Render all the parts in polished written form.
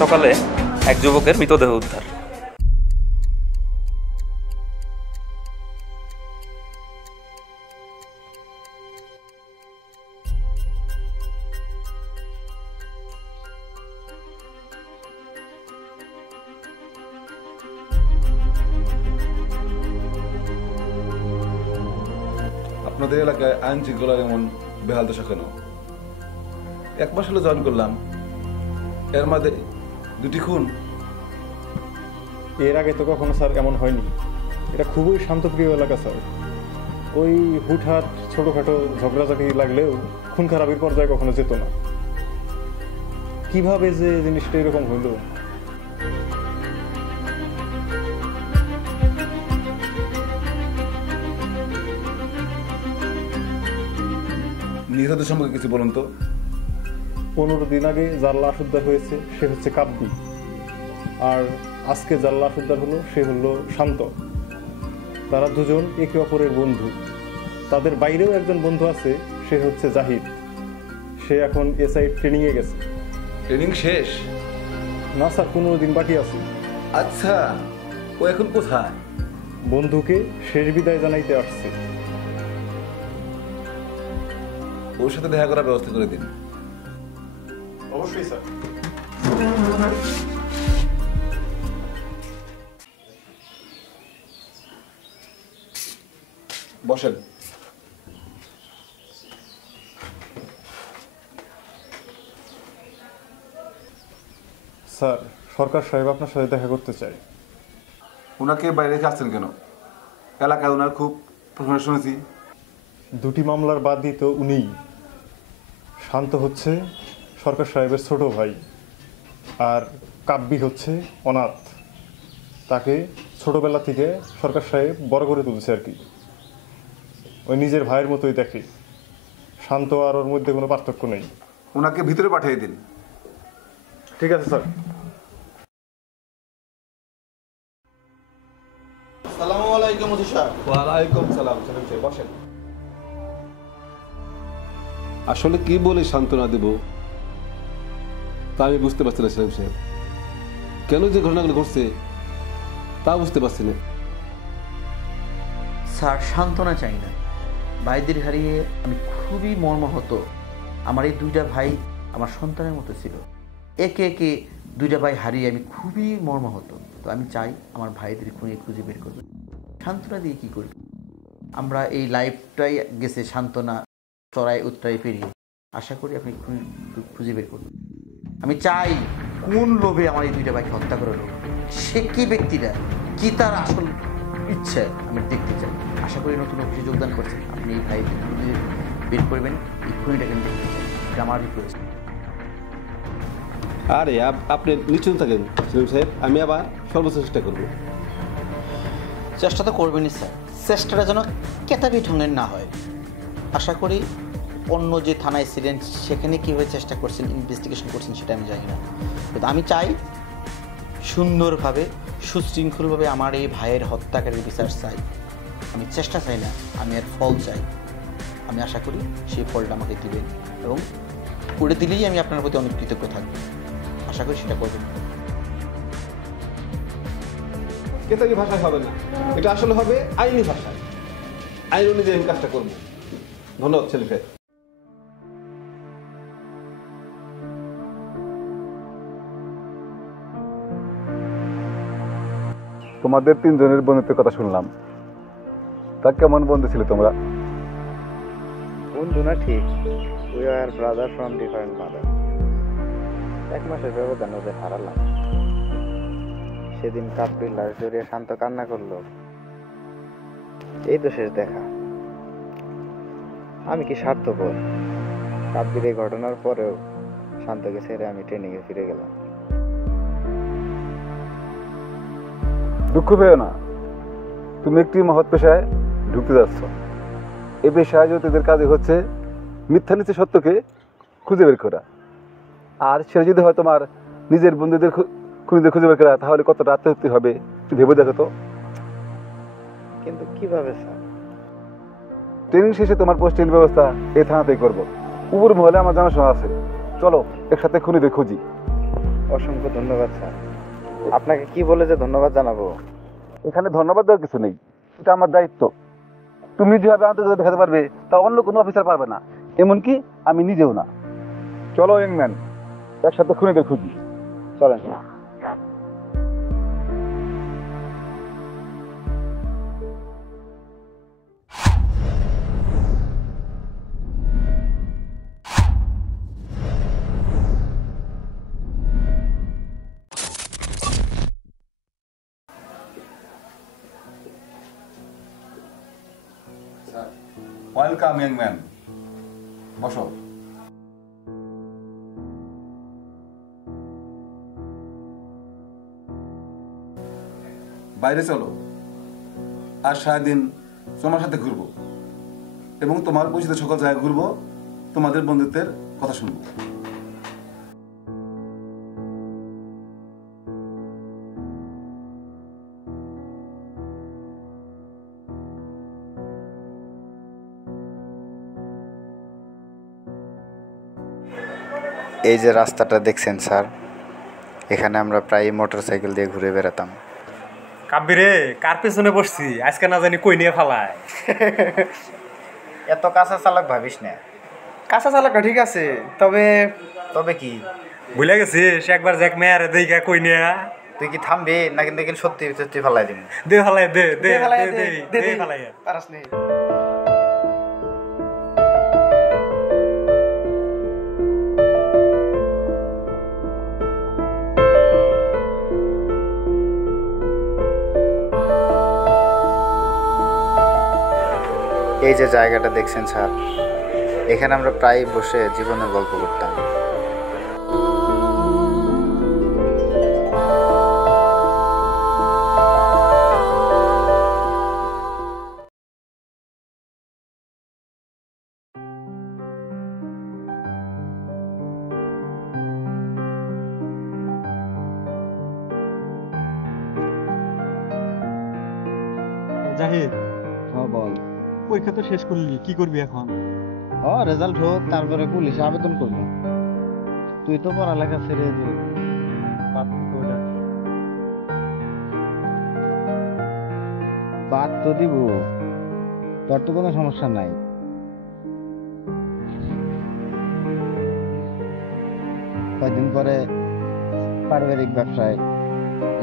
সকালে এক যুবকের মৃতদেহ উদ্ধার। আপনাদের এলাকায় আইন শৃঙ্খলা এমন বেহাল দশা কেন? এক মাস হলো জয়েন করলাম, এর মধ্যে 2টি খুন। এর আগে তো কখনো স্যার এমন হয়নি। এটা খুবই শান্তপ্রিয় এলাকা স্যার। ওই হুটহাট ছোটোখাটো ঝগড়াঝাটি লাগলেও খুন খারাপির পর্যায়ে কখনো যেত না। কিভাবে যে জিনিসটা এরকম হইল? নিহতদের সম্পর্কে কিছু বলুন তো। 15 দিন আগে যার লাশ উদ্ধার হয়েছে সে হচ্ছে কাব্যি, আর আজকে যার লাশ উদ্ধার হলো সে হলো শান্ত। তারা দুজন একে অপরের বন্ধু। তাদের বাইরেও একজন বন্ধু আছে, সে হচ্ছে জাহিদ। সে এখন এসআই ট্রেনিংয়ে গেছে। ট্রেনিং শেষ? না স্যার, 15 দিন বাকি আছে। আচ্ছা, ও এখন কোথায়? বন্ধুকে শেষ বিদায় জানাইতে আসছে। ওর সাথে দেখা করার ব্যবস্থা করে দিন। অবশ্যই স্যার। বসেন। স্যার, সরকার সাহেব আপনার সাথে দেখা করতে চাই। ওনাকে বাইরে রেখে আসছেন কেন? এলাকায় ওনার খুব প্রশংসা শুনেছি। 2টি মামলার বাদী তো উনিই। শান্ত হচ্ছে সরকার সাহেবের ছোট ভাই, আর কাব্যি হচ্ছে অনাথ। তাকে ছোটবেলা থেকে সরকার সাহেব বড় করে তুলছে আর কি। ওই নিজের ভাইয়ের মতোই দেখে। শান্ত আর ওর মধ্যে কোনো পার্থক্য নেই। ওনাকে ভিতরে পাঠিয়ে দিন। ঠিক আছে স্যার। আসসালামু আলাইকুম ওসি সাহেব। ওয়ালাইকুম সালাম। বসেন। আসলে কি বলে সান্ত্বনা দেব তা আমি বুঝতে পারছি না সেলিম সাহেব। কেন যে ঘটনাগুলো ঘটছে তা বুঝতে পারছি না। স্যার, সান্ত্বনা চাই না। ভাইদের হারিয়ে আমি খুবই মর্মাহত। আমার এই 2টা ভাই আমার সন্তানের মতো ছিল। একে একে 2টা ভাই হারিয়ে আমি খুবই মর্মাহত। তো আমি চাই আমার ভাইদের খুঁজে বের করবে। সান্ত্বনা দিয়ে কী করি? আমরা এই লাইফটাই গেছে সান্ত্বনা চড়াই উত্তরাই পেরিয়ে। আশা করি আপনি খুঁজে বের করবেন। আমি চাই কোন লোভে আমার এই 2টা ভাইকে হত্যা করে লোক, সে কি ব্যক্তিটা, কি তার আসল ইচ্ছা আমি দেখতে চাই। আশা করি নতুন অফিসে যোগদান করছেন, আপনি এই ভাইদের খুঁজে বের করবেন। এই খুনিটাকে আমি দেখতে চাই, এটা আমার রিকোয়েস্ট। আরে আপনি নিশ্চিন্ত থাকেন সেলিম সাহেব, আমি আবার সর্বোচ্চ চেষ্টা করব। চেষ্টা তো করবেনই স্যার, চেষ্টাটা যেন কেতাবি ঢঙের না হয়। আশা করি অন্য যে থানায় ছিলেন সেখানে কীভাবে চেষ্টা করছেন, ইনভেস্টিগেশন করছেন সেটা আমি জানি না, কিন্তু আমি চাই সুন্দরভাবে সুশৃঙ্খলভাবে আমার এই ভাইয়ের হত্যাকারীর বিচার চাই। আমি চেষ্টা চাই না, আমি এর ফল চাই। আমি আশা করি সেই ফলটা আমাকে দিবেন, এবং করে দিলেই আমি আপনার প্রতি অনেক কৃতজ্ঞ থাকব। আশা করি সেটা করবেন। কেতাবি ভাষায় হবে না, এটা আসলে হবে আইনি ভাষায়। আইন অনুযায়ী আমি কাজটা করবো। ধন্যবাদ সেলিম সাহেব। তোমাদের 3 জনের বন্ধুত্বের কথা শুনলাম, তা কেমন বন্ধু ছিল তোমরা? বন্ধু না ঠিক, we are brother from different mother. 1 মাসের ব্যবধানে ওদের হারালাম। সেদিন কাব্যির লাশ জড়িয়ে শান্ত কান্না করলো। এই তো শেষ দেখা। আমি কি স্বার্থপর? কাব্যির এই ঘটনার পরেও শান্তকে ছেড়ে আমি ট্রেনিংয়ে ফিরে গেলাম। দুঃখ পেও না, তুমি একটি মহৎ পেশায় ঢুকতে যাচ্ছ। এই পেশায় জ্যোতিদের কাজে হচ্ছে মিথ্যা নিচে সত্যকে খুঁজে বের করা। আর সেটা যদি হয় তোমার নিজের বন্ধুদের খুঁজে খুঁজে বের করা, তাহলে কতটা আত্মহত্যা হবে একটু ভেবে দেখো তো। কিন্তু কিভাবে স্যার? ট্রেনিং শেষে তোমার পোস্টিং ব্যবস্থা এই থানাতেই করবো। উপর মহলে আমার জানাশোনা আছে, চলো একসাথে খুনিদের খুঁজি। অসংখ্য ধন্যবাদ স্যার। আপনাকে কি বলে যে ধন্যবাদ জানাবো? এখানে ধন্যবাদ দেওয়ার কিছু নেই, এটা আমার দায়িত্ব। তুমি যেভাবে আন্তর্জাতিক দেখাতে পারবে তা অন্য কোনো অফিসার পারবে না, এমনকি আমি নিজেও না। চলো ইংম্যান, একসাথে খুনিদের খুঁজি। চলেন। ওয়েলকাম ইংম্যান, বসো। বাইরে চলো, আর সারাদিন তোমার সাথে ঘুরবো এবং তোমার পরিচিত সকল জায়গায় ঘুরবো, তোমাদের বন্ধুত্বের কথা শুনবো। এই যে রাস্তাটা দেখছেন স্যার, এখানে আমরা প্রায় মোটরসাইকেল দিয়ে ঘুরে বেড়াতাম। কাব্বিরে, কার পেছনে বসছি আজকে না জানি কই নিয়ে ফালায়। এত কাঁচা চালক ভাবিস না। কাঁচা চালাকটা ঠিক আছে, তবে তবে কি, ভুলে গেছিস একবার যে এক মেয়ারে দেখা কই নিয়ে। তুই কি থামবি না? কিন্তু সত্যি সত্যি ফালাই দিবি। দে ফালাই, দে দে দে ফালাই। পারাস নেই। এই যে জায়গাটা দেখছেন স্যার, এখানে আমরা প্রায় বসে জীবনের গল্প করতাম। জাহিদ, হ্যাঁ বল। পরীক্ষা তো শেষ করলি, কি করবি এখন? রেজাল্ট হোক, তারপরে পুলিশে আবেদন করবো। তুই তো পড়ালেখা ছেড়ে দে। বাদ তো দিব, তোর তো কোনো সমস্যা নাই। কয়দিন পরে পারিবারিক ব্যবসায়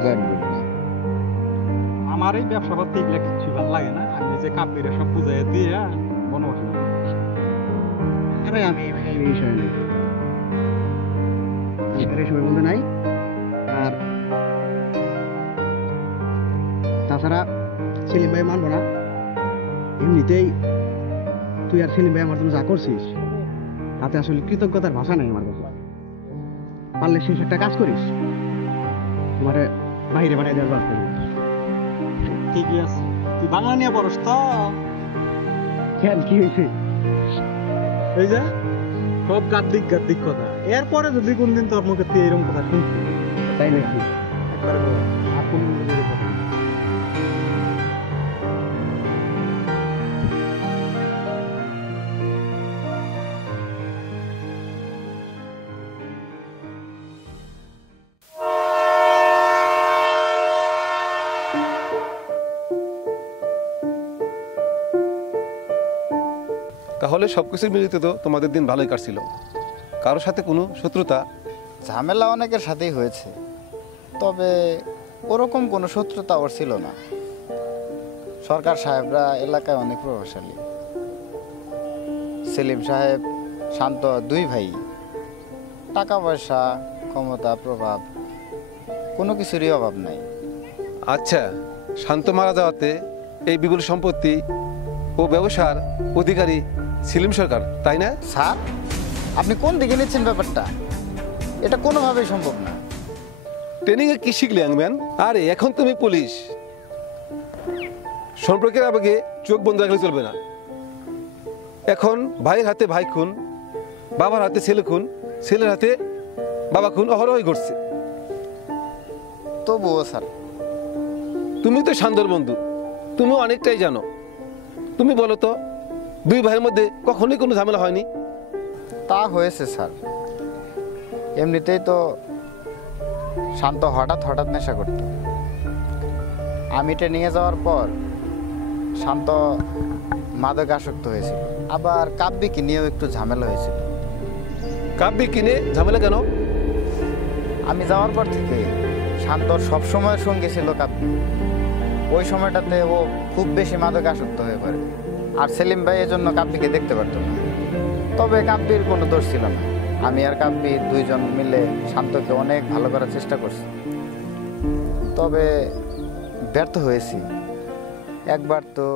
জয়েন করবি। আমার এই ব্যবসা করতে এগুলা কিচ্ছু ভালো লাগে না। আমি যে কাব্বিরে সব বুঝাই দিয়ে বনবাসী। আরে আমি এই বিষয় নেই, এই সময় বলতে নাই। আর তাছাড়া সেলিম ভাই মানবো না। এমনিতেই তুই আর সেলিম ভাই আমার জন্য যা করছিস তাতে আসলে কৃতজ্ঞতার ভাষা নাই আমার কাছে। পারলে শেষ একটা কাজ করিস, তোমার বাইরে বাড়াই দেওয়ার ব্যবস্থা করিস। ঠিকই আছে, তুই বাংলা নিয়ে পড়স তো? কেন, কি হয়েছে? এই যে সব গাদ্দিক কথা, এরপরে যদি কোনদিন তোর মুখে তুই এরকম কথা শুনছি, তাই নাকি? একবারে বল, আর কোনদিন যদি কথা না। তাহলে সবকিছু মিলিত তো তোমাদের দিন ভালোই কাটছিল, কারোর সাথে কোনো শত্রুতা? ঝামেলা অনেকের সাথেই হয়েছে, তবে ওরকম কোনো শত্রুতা ওর ছিল না। সরকার সাহেবরা এলাকায় অনেক প্রভাবশালী। সেলিম সাহেব, শান্ত, দুই ভাই। টাকা পয়সা, ক্ষমতা, প্রভাব কোনো কিছুরই অভাব নাই। আচ্ছা, শান্ত মারা যাওয়াতে এই বিপুল সম্পত্তি ও ব্যবসার অধিকারী সেলিম সরকার, তাই না? স্যার, আপনি কোন দিকে নিচ্ছেন ব্যাপারটা? এটা কোনোভাবেই সম্ভব না। ট্রেনিংয়ে কি শিখলে আংম্যান? আরে এখন তুমি পুলিশ, সম্পর্কের আবেগে চোখ বন্ধ রাখলে চলবে না। এখন ভাইয়ের হাতে ভাই খুন, বাবার হাতে ছেলে খুন, ছেলের হাতে বাবা খুন অহরহই ঘটছে। তবুও স্যার, তুমি তো শান্তর বন্ধু, তুমি অনেকটাই জানো। তুমি বলো তো, দুই ভাইয়ের মধ্যে কখনোই কোনো ঝামেলা হয়নি? তা হয়েছে স্যার। এমনিতেই তো শান্ত হঠাৎ হঠাৎ নেশা করত। আমি এটা নিয়ে যাওয়ার পর শান্ত মাদক আসক্ত হয়েছিল। আবার কাব্যিকে নিয়েও একটু ঝামেলা হয়েছিল। কাব্যি কিনে ঝামেলা কেন? আমি যাওয়ার পর থেকে শান্তর সবসময়ের সঙ্গে ছিল কাব্যি। ওই সময়টাতে ও খুব বেশি মাদক আসক্ত হয়ে পড়ে। আর সেলিম ভাই এজন্য কাব্যিকে দেখতে পারতো না। তবে কাব্যির কোনো দোষ ছিল না। আমি আর কাব্যি দুইজন মিলে শান্তকে অনেক ভালো করার চেষ্টা করছি, তবে ব্যর্থ হয়েছি। একবার তো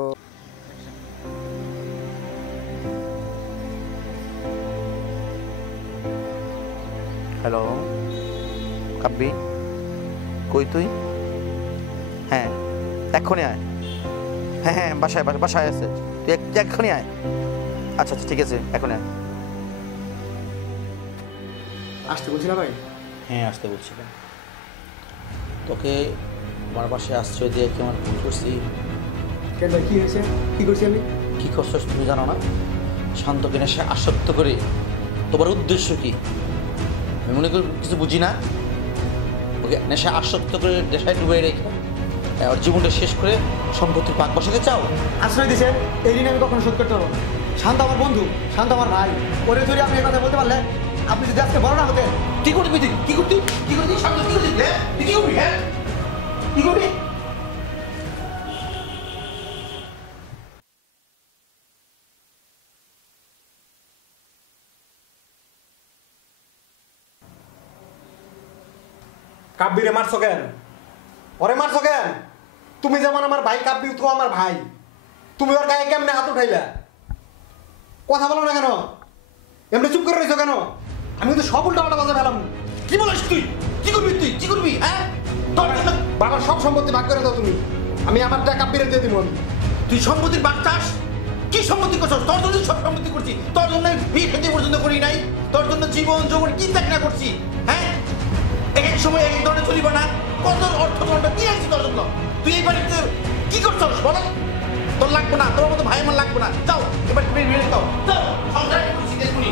হ্যালো কাব্বি, কই তুই? হ্যাঁ এক্ষুনি আয়। হ্যাঁ হ্যাঁ বাসায় বাসায় আছে, তুই এক্ষুনি আয়। আচ্ছা আচ্ছা ঠিক আছে, এখন আয়। আসতে বলছি না ভাই? হ্যাঁ আসতে বলছিলাম। তোকে আমার বাসায় আশ্রয় দিয়ে কেমন ফোন করছি। কেন ভাই, কি হয়েছে? কি করছি আমি? কী করছিস তুমি জানো না? শান্তকে নেশা আসক্ত করে তোমার উদ্দেশ্য কি? আমি মনে করি কিছু বুঝি না। ওকে নেশা আসক্ত করে নেশায় ডুবে রেখে ওর জীবনটা শেষ করে সম্পত্তির পাক বসাতে চাও? আশ্রয় দিয়েছেন, এই ঋণ আমি কখনো শোধ করতে পারবো না। শান্ত আমার বন্ধু, শান্ত আমার ভাই। ওরে ধরে আপনি কথা বলতে পারলে, আপনি যদি আজকে বড় না হতেন। কি করবি তুই? কি করবি? কি করবি? শান্ত কি করবি? তুই কি করবি? হ্যাঁ কি করবি? কাব্বিরে মারছো কেন? ওরে মারছো কেন? তুমি যেমন আমার ভাই, কাব্বি তো আমার ভাই। তুমি ওর গায়ে কেমনে হাত উঠাইলা? কথা বলো না কেন? এমনি চুপ করে রয়েছো কেন? আমি তো সব উল্টা পাল্টা বাজে ফেলাম। কি বলিস তুই? কি করবি তুই? কি করবি? হ্যাঁ বাবার সব সম্পত্তি ভাগ করে দাও তুমি। আমি আমারটা কাব্বিরে দিয়ে দিব। আমি তুই সম্পত্তির বাগ চাস? কি সম্পত্তি করছস? তোর জন্য সব সম্পত্তি করছি। তোর জন্য বিয়ে খেতে পর্যন্ত করি নাই। তোর জন্য জীবন যৌবন কি ত্যাগ না করছি। হ্যাঁ এক এক সময় এক এক ধরনের চলিব না। কত অর্থ দণ্ড কি আছি তোর জন্য? তুই এই বাড়িতে কি করছস বলো? তোর লাগবে না, তোর মতো ভাই আমার লাগবে না। যাও এবার তুমি বেরিয়ে যাও। যাও সংসার করছি দেখুনি।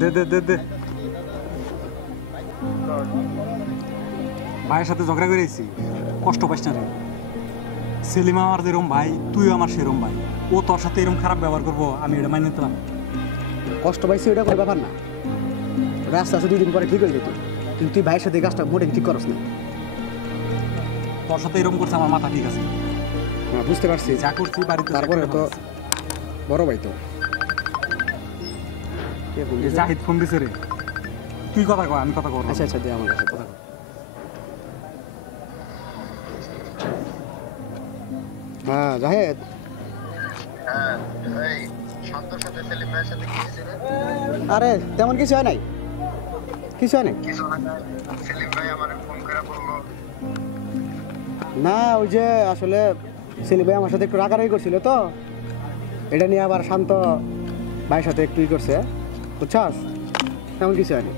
দে দে দে দে। ভাইয়ের সাথে ঝগড়া করেছি, কষ্ট পাইস না রে। সেলিম আমার যেরকম ভাই, তুইও আমার সেরকম ভাই। ও তোর সাথে এরকম খারাপ ব্যবহার করবো, আমি এটা মাইনে নিতাম। কষ্ট পাইছি ওটা কোনো ব্যাপার না, ওটা আস্তে আস্তে 2 দিন পরে ঠিক হয়ে যেত। কিন্তু তুই ভাইয়ের সাথে কাজটা মোটেই ঠিক করস না। তোর সাথে এরকম করছে আমার মাথা ঠিক আছে। হ্যাঁ বুঝতে পারছি, যা করছি বাড়িতে, তারপরে তো বড় ভাই তো। জাহিদ ফোন দিছে রে, তুই কথা কর, আমি কথা কর। আচ্ছা আচ্ছা, দে আমার কাছে কথা। হ্যাঁ জাহেদ। আরে তেমন কিছু হয় নাই, কিছু হয় নাই। না ওই যে আসলে সেলিম ভাই আমার সাথে একটু রাগারাগি করছিল তো, এটা নিয়ে আবার শান্ত ভাইয়ের সাথে একটু ই করছে, বুঝছাস? তেমন কিছু হয়নি।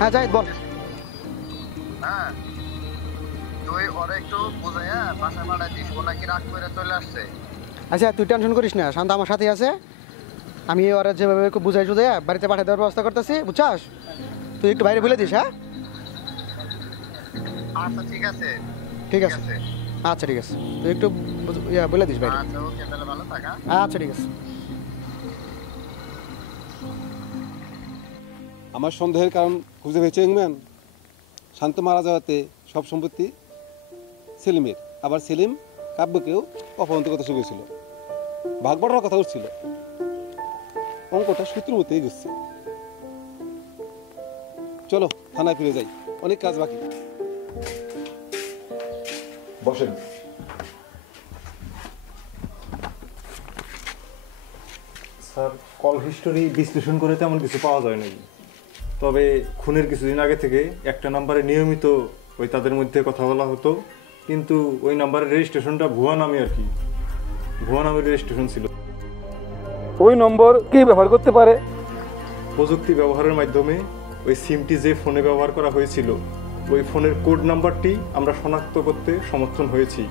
হ্যাঁ জাহিদ বল। হ্যাঁ তুই ওরা একটু বুঝাইয়া বাসায় পাঠাই দিস, ও নাকি রাগ করে চলে আসছে। আচ্ছা তুই টেনশন করিস না, শান্ত আমার সাথেই আছে। আমি ওরা যেভাবে বুঝাই সুঝাইয়া বাড়িতে পাঠিয়ে দেওয়ার ব্যবস্থা করতেছি, বুঝছাস? তুই একটু বাইরে বলে দিস। হ্যাঁ আচ্ছা ঠিক আছে, ঠিক আছে। আচ্ছা ঠিক আছে, তুই একটু বলে দিস বাইরে। আচ্ছা ওকে, তাহলে ভালো থাকা। আচ্ছা ঠিক আছে। আমার সন্দেহের কারণ খুঁজে পেয়েছে ইংম্যান। শান্ত মারা যাওয়াতে সব সম্পত্তি সেলিমের, আবার সেলিম কাব্যকেও অপহরণ কথা শুরু হয়েছিল, ভাগ বাড়ার কথা উঠছিল। অঙ্কটা সূত্রের মতো এগোচ্ছে। চলো থানায় ফিরে যাই, অনেক কাজ বাকি। বসেন। স্যার কল হিস্টোরি বিশ্লেষণ করে তেমন কিছু পাওয়া যায় নাকি, তবে খুনের কিছুদিন আগে থেকে একটা নাম্বারে নিয়মিত ওই তাদের মধ্যে কথা বলা হতো, কিন্তু ওই নাম্বারের রেজিস্ট্রেশনটা ভুয়া নামে আর কি, ভুয়া নামের রেজিস্ট্রেশন ছিল। ওই নম্বর কে ব্যবহার করতে পারে? প্রযুক্তি ব্যবহারের মাধ্যমে ওই সিমটি যে ফোনে ব্যবহার করা হয়েছিল ওই ফোনের কোড নাম্বারটি আমরা শনাক্ত করতে সমর্থন হয়েছি,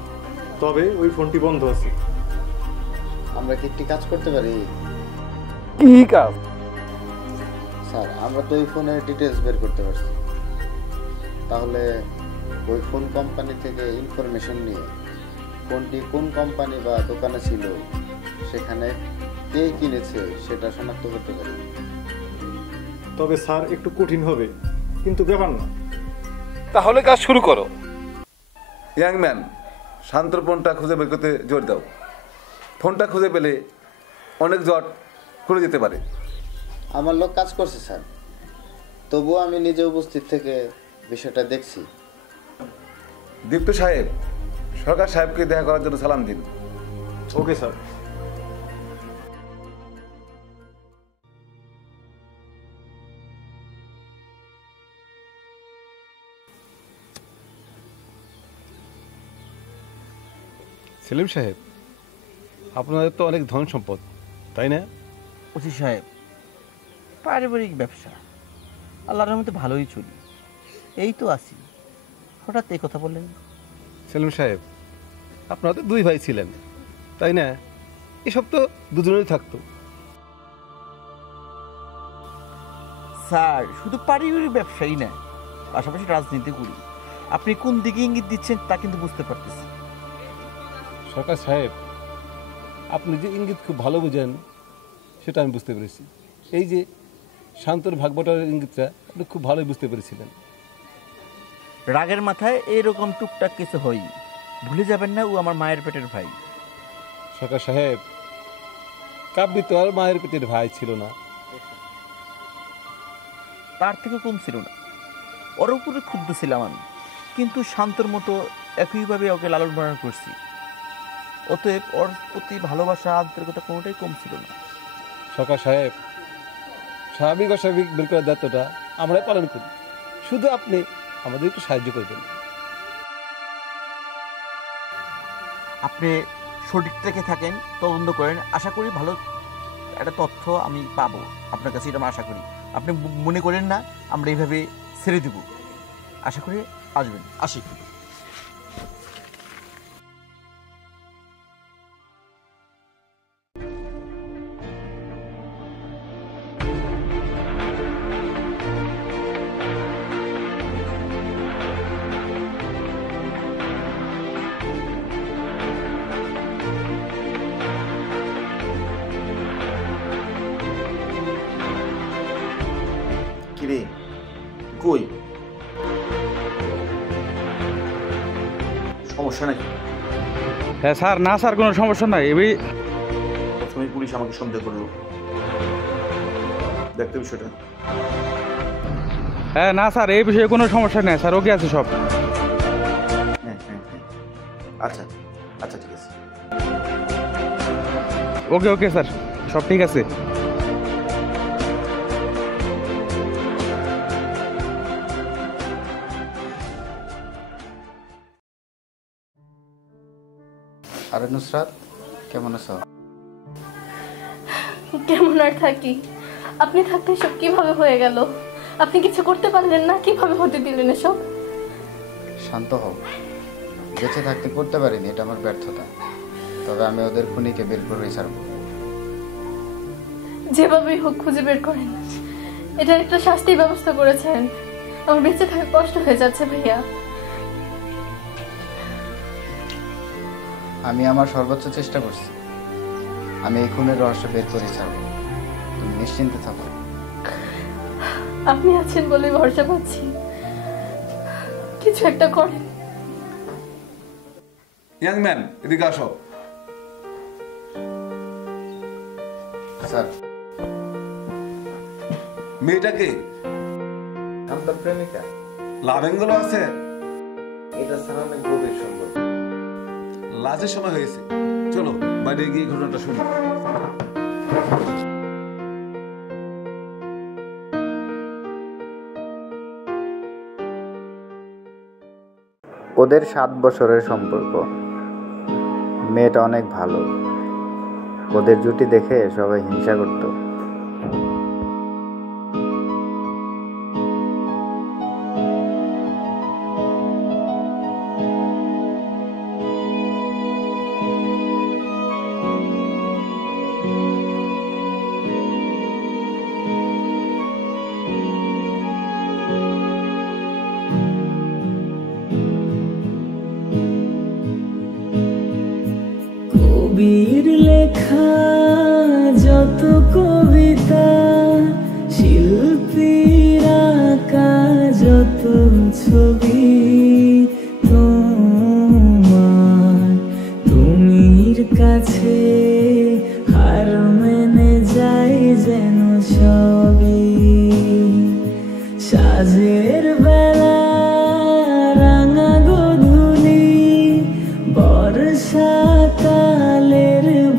তবে ওই ফোনটি বন্ধ আছে। আমরা কি একটি কাজ করতে পারি? কি কাজ? স্যার, আমরা তো ওই ফোনের ডিটেলস বের করতে পারছি। তাহলে ওই ফোন কোম্পানি থেকে ইনফরমেশন নিয়ে ফোনটি কোন কোম্পানি বা দোকানে ছিল, সেখানে কে কিনেছে সেটা শনাক্ত করতে পারি। তবে স্যার একটু কঠিন হবে, কিন্তু ব্যাপার না। তাহলে কাজ শুরু করো। ইয়াং ম্যান, শান্তর ফোনটা খুঁজে বের করতে জোর দাও। ফোনটা খুঁজে পেলে অনেক জট খুলে যেতে পারে। আমার লোক কাজ করছে স্যার, তবুও আমি নিজে উপস্থিত থেকে বিষয়টা দেখছি। দীপ্ত সাহেব, সরকার সাহেবকে দেখা করার জন্য সালাম দিন। Okay sir. সেলিম সাহেব, আপনাদের তো অনেক ধন সম্পদ, তাই না? ওসি সাহেব, পারিবারিক ব্যবসা আল্লাহর মধ্যে ভালোই চলি, এই তো আছি। হঠাৎ এই কথা বললেন? সেলিম সাহেব, আপনারা তো দুই ভাই ছিলেন, তাই না? এসব তো দুজনেই থাকতো। স্যার, শুধু পারিবারিক ব্যবসায়ী না, পাশাপাশি রাজনীতি করি। আপনি কোন দিকে ইঙ্গিত দিচ্ছেন তা কিন্তু বুঝতে পারতেছি। সরকার সাহেব, আপনি যে ইঙ্গিত খুব ভালো বুঝেন সেটা আমি বুঝতে পেরেছি। এই যে শান্তর ভাগবটারের ইঙ্গিতটা আপনি খুব ভালোই বুঝতে পেরেছিলেন। রাগের মাথায় এরকম টুকটাক কিছু হই, ভুলে যাবেন না ও আমার মায়ের পেটের ভাই। সরকার সাহেব, কাব্যি তো আর মায়ের পেটের ভাই ছিল না, তার থেকে কম ছিল না। ওর উপরে ক্ষুব্ধ ছিলাম আমি, কিন্তু শান্তর মতো একইভাবে ওকে লালন পালন করছি। অতএব ওর প্রতি ভালোবাসা, আন্তরিকতা কোনোটাই কম ছিল না। সরকার সাহেব, স্বাভাবিক অস্বাভাবিক বের করার দায়িত্বটা আমরাই পালন করি, শুধু আপনি আমাদের একটু সাহায্য করবেন। আপনি সঠিক থেকে থাকেন, তদন্ত করেন, আশা করি ভালো একটা তথ্য আমি পাবো আপনার কাছে, এটা আমি আশা করি। আপনি মনে করেন না আমরা এইভাবে ছেড়ে দেব, আশা করি আসবেন। আসি। কিরে কই, সমস্যা নাকি? হ্যাঁ স্যার, না স্যার কোনো সমস্যা নাই। এবার প্রথমে পুলিশ আমাকে সন্দেহ করলো, দেখতে বিষয়টা। হ্যাঁ না স্যার, এই বিষয়ে কোনো সমস্যা নেই স্যার, ওকে আছে সব। হ্যাঁ, আচ্ছা আচ্ছা, ঠিক আছে। ওকে ওকে স্যার, সব ঠিক আছে। আরে নুসরাত, কেমন আছো? কেমন আর থাকি, আপনি থাকতে সব কিভাবে হয়ে গেল? আপনি কিছু করতে পারলেন না, কিভাবে হতে দিলেন এসব? শান্ত হও। বেঁচে থাকতে করতে পারিনি, এটা আমার ব্যর্থতা। তবে আমি ওদের খুনিকে বের করে ছাড়বো। যেভাবেই হোক খুঁজে বের করেন, এটার একটা শাস্তির ব্যবস্থা করেছেন। আমার বেঁচে থাকা কষ্ট হয়ে যাচ্ছে ভাইয়া। আমি আমার সর্বোচ্চ চেষ্টা করছি। আমি এই খুনের রহস্য বের করে ছাড়বো, তুমি নিশ্চিন্তে থাকো। আপনি আছেন বলে ভরসা পাচ্ছি, কিছু একটা করেন। ইয়াং ম্যান, এদিকে আসো। স্যার, মেয়েটাকে আমার প্রেমিকা। লাভেঙ্গল আছে, এটা স্যার অনেক গভীর সম্পর্ক। লাজের সময় হয়েছে, চলো বাইরে গিয়ে ঘটনাটা শুনি। ওদের 7 বছরের সম্পর্ক। মেয়েটা অনেক ভালো, ওদের জুটি দেখে সবাই হিংসা করত। কবির লেখা যত কবিতা, শিল্পীর আঁকা যত ছবি, তোমার তুমির কাছে হার মেনে যাই যেন সবই। সাজের বেলা রাঙা গধূলি, বর্ষাকালের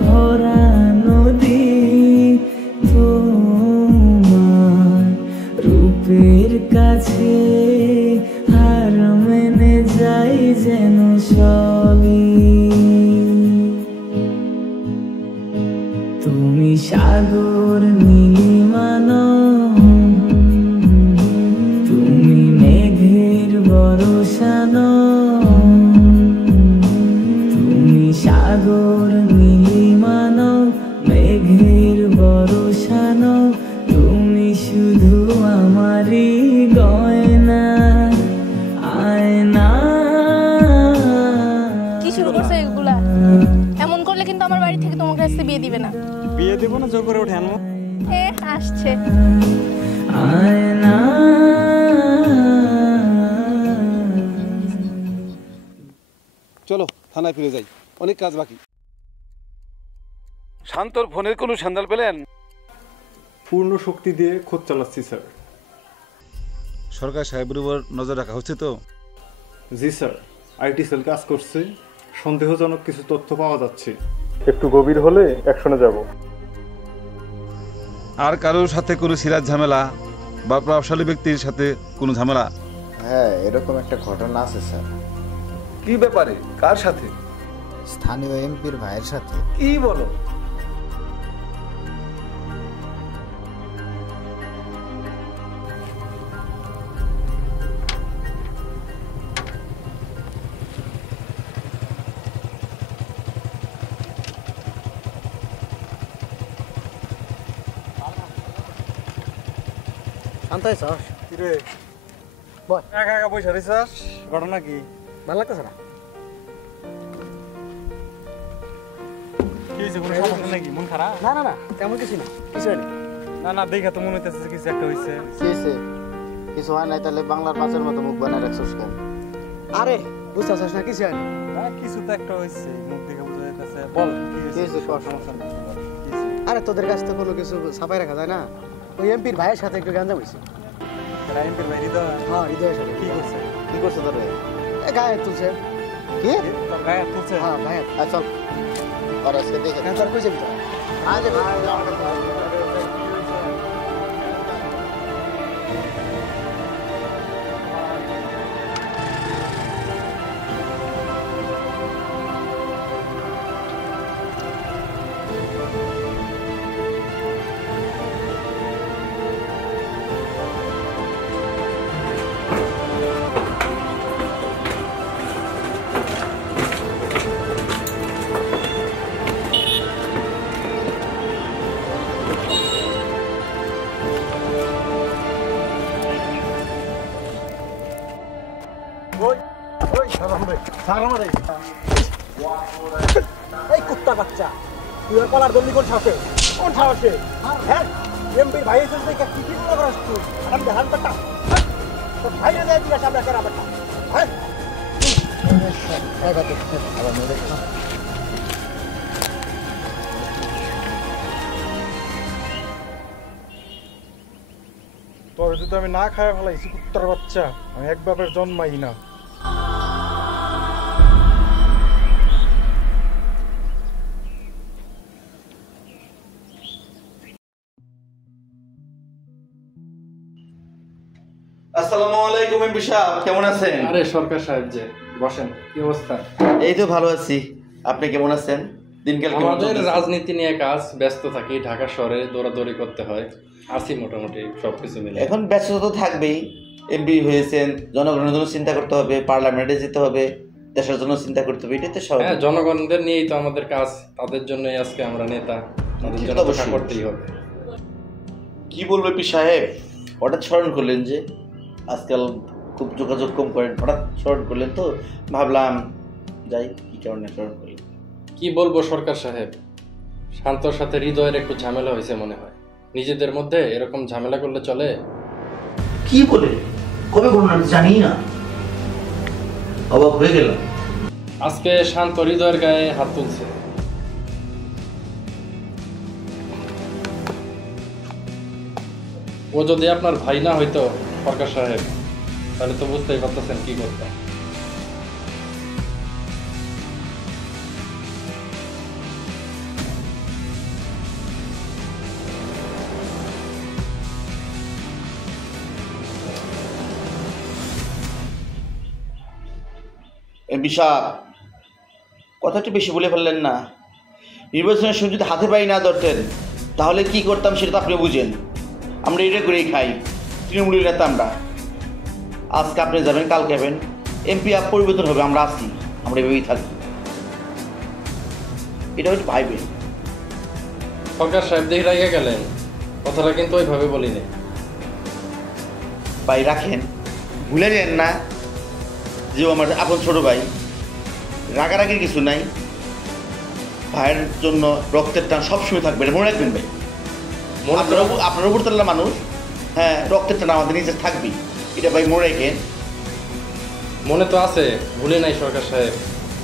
ভরা নদী, তোমার রূপের কাছে হার মেনে যাই যেন সবই। তুমি সাগর নীলিমানো, তুমি মেঘের বরসানো, তুমি সাগর নীলিমানো, মেঘের বরসানো, তুমি শুধু আমারই গয়না আয়না। কি শুরু করছে এগুলা? এমন করলে কিন্তু আমার বাড়ি থেকে তোমার কাছে বিয়ে দিবে না। বিয়ে দেব না, জোর করে উঠে আনবো। আসছে আয়না। চলো থানায় ফিরে যাই, অনেক কাজ বাকি। শান্তর ফোনের কোনো সন্ধান পেলেন? পূর্ণ শক্তি দিয়ে খোঁজ চালাচ্ছি স্যার। সরকার সাহেবের উপর নজর রাখা হচ্ছে তো? জি স্যার, আইটি সেল কাজ করছে, সন্দেহজনক কিছু তথ্য পাওয়া যাচ্ছে। একটু গভীর হলে অ্যাকশনে যাব। আর কারোর সাথে কোনো সিরাজ ঝামেলা বা প্রভাবশালী ব্যক্তির সাথে কোনো ঝামেলা? হ্যাঁ, এরকম একটা ঘটনা আছে স্যার। কি ব্যাপারে? কার সাথে? স্থানীয় এমপির ভাইয়ের সাথে। কি বলো? শান্ত হয়েছস? কিরে বল। একা একা বসে রইছস, ঘটনা কি? ভালো লাগতেছে না? কি হয়েছে, কোনো সমস্যা নাকি? মন খারাপ? না না না, তেমন কিছু না, কিছু হয়নি। না না, দেখা তো মনে হইতেছে কিছু একটা হয়েছে। কিছু হয় নাই, তাহলে বাংলার মাছের মতো মুখ বানায় রাখছিস কেন? আরে বুঝতেছস না, কিছু হয়নি। না, কিছু তো একটা হয়েছে, মুখ দেখে বোঝা যাইতেছে। বল কি হয়েছে? সমস্যা নেই। আরে তোদের কাছে তো কোনো কিছু ছাপাই রাখা যায় না। ওই এমপির ভাইয়ের সাথে একটু গাঞ্জাম হয়েছে। এমপির ভাই হৃদয়? হ্যাঁ, হৃদয়ের সাথে। কি করছে? কি করছে তোর? গায়ে তুলছে। কি? তোর গায়ে তুলছে? হ্যাঁ, ভাইয়া। চল আর আজকে দেখে তোর কই যাবি? আজ এই কুত্তা বাচ্চা, তুই আর কলার দন্ডি কোন সাহসে? কোন সাহসে? হ্যাঁ, এমপির ভাই এসে কি কি মনে করাস তুই? হারাম দে, হারাম বেটা। তোর ভাইরে দেয় তুই সামনে কেন বেটা? হ্যাঁ, তোর যদি আমি না খায় ফেলাইছি কুত্তার বাচ্চা, আমি এক বাপের জন্মাই না। আসসালামু আলাইকুম এমপি সাহেব, কেমন আছেন? আরে সরকার সাহেব যে বসেন, কি অবস্থা? এই তো ভালো আছি, আপনি কেমন আছেন? দিনকাল কেমন আমাদের চলতেছে? রাজনীতি নিয়ে কাজ, ব্যস্ত থাকি, ঢাকা শহরে দৌড়াদৌড়ি করতে হয়, আছি মোটামুটি সবকিছু মিলে। এখন ব্যস্ততা তো থাকবেই, এমপি হয়েছেন, জনগণের জন্য চিন্তা করতে হবে, পার্লামেন্টে যেতে হবে, দেশের জন্য চিন্তা করতে হবে, এটাই তো হ্যাঁ, স্বাভাবিক। জনগণদের নিয়েই তো আমাদের কাজ, তাদের জন্যই আজকে আমরা নেতা, তাদের জন্য দেখা করতেই হবে। কি বলবো এমপি সাহেব, হঠাৎ স্মরণ করলেন যে আজকাল খুব যোগাযোগ কম করেন, হঠাৎ স্মরণ করলেন তো ভাবলাম যাই, কি কারণে স্মরণ করলেন? কি বলবো সরকার সাহেব, শান্তর সাথে হৃদয়ের একটু ঝামেলা হয়েছে মনে হয়। নিজেদের মধ্যে এরকম ঝামেলা করলে চলে? কি বলে, কবে করুন আমি জানি না, অবাক হয়ে গেলাম। আজকে শান্ত হৃদয়ের গায়ে হাত তুলছে। ও যদি আপনার ভাই না হইতো সরকার সাহেব, তাহলে তো বুঝতেই পারতেছেন কি করতাম। এমপি সাহেব, কথা একটু বেশি বলে ফেললেন না। নির্বাচনের সময় যদি হাতে পাই না ধরতেন তাহলে কি করতাম সেটা তো আপনি বুঝেন। আমরা এটা করেই খাই, তৃণমূলের নেতা আমরা। আজকে আপনি যাবেন, কালকে যাবেন, এমপি আপ পরিবর্তন হবে, আমরা আসি, আমরা এভাবেই থাকি, এটা হচ্ছে ভাইবে। সরকার সাহেব দেখে রাইগা গেলেন, কথাটা কিন্তু ওইভাবে বলিনি। ভাই রাখেন, ভুলে যান না যে ও আমার আপন ছোট ভাই, রাগারাগির কিছু নাই। ভাইয়ের জন্য রক্তের টান সবসময় থাকবে, এটা মনে রাখবেন ভাই। আপনার উপর তাল্লা মানুষ, হ্যাঁ, রক্তের টান আমাদের নিজের থাকবেই, এটা ভাই মনে রাখেন। মনে তো আছে, ভুলে নাই সরকার সাহেব।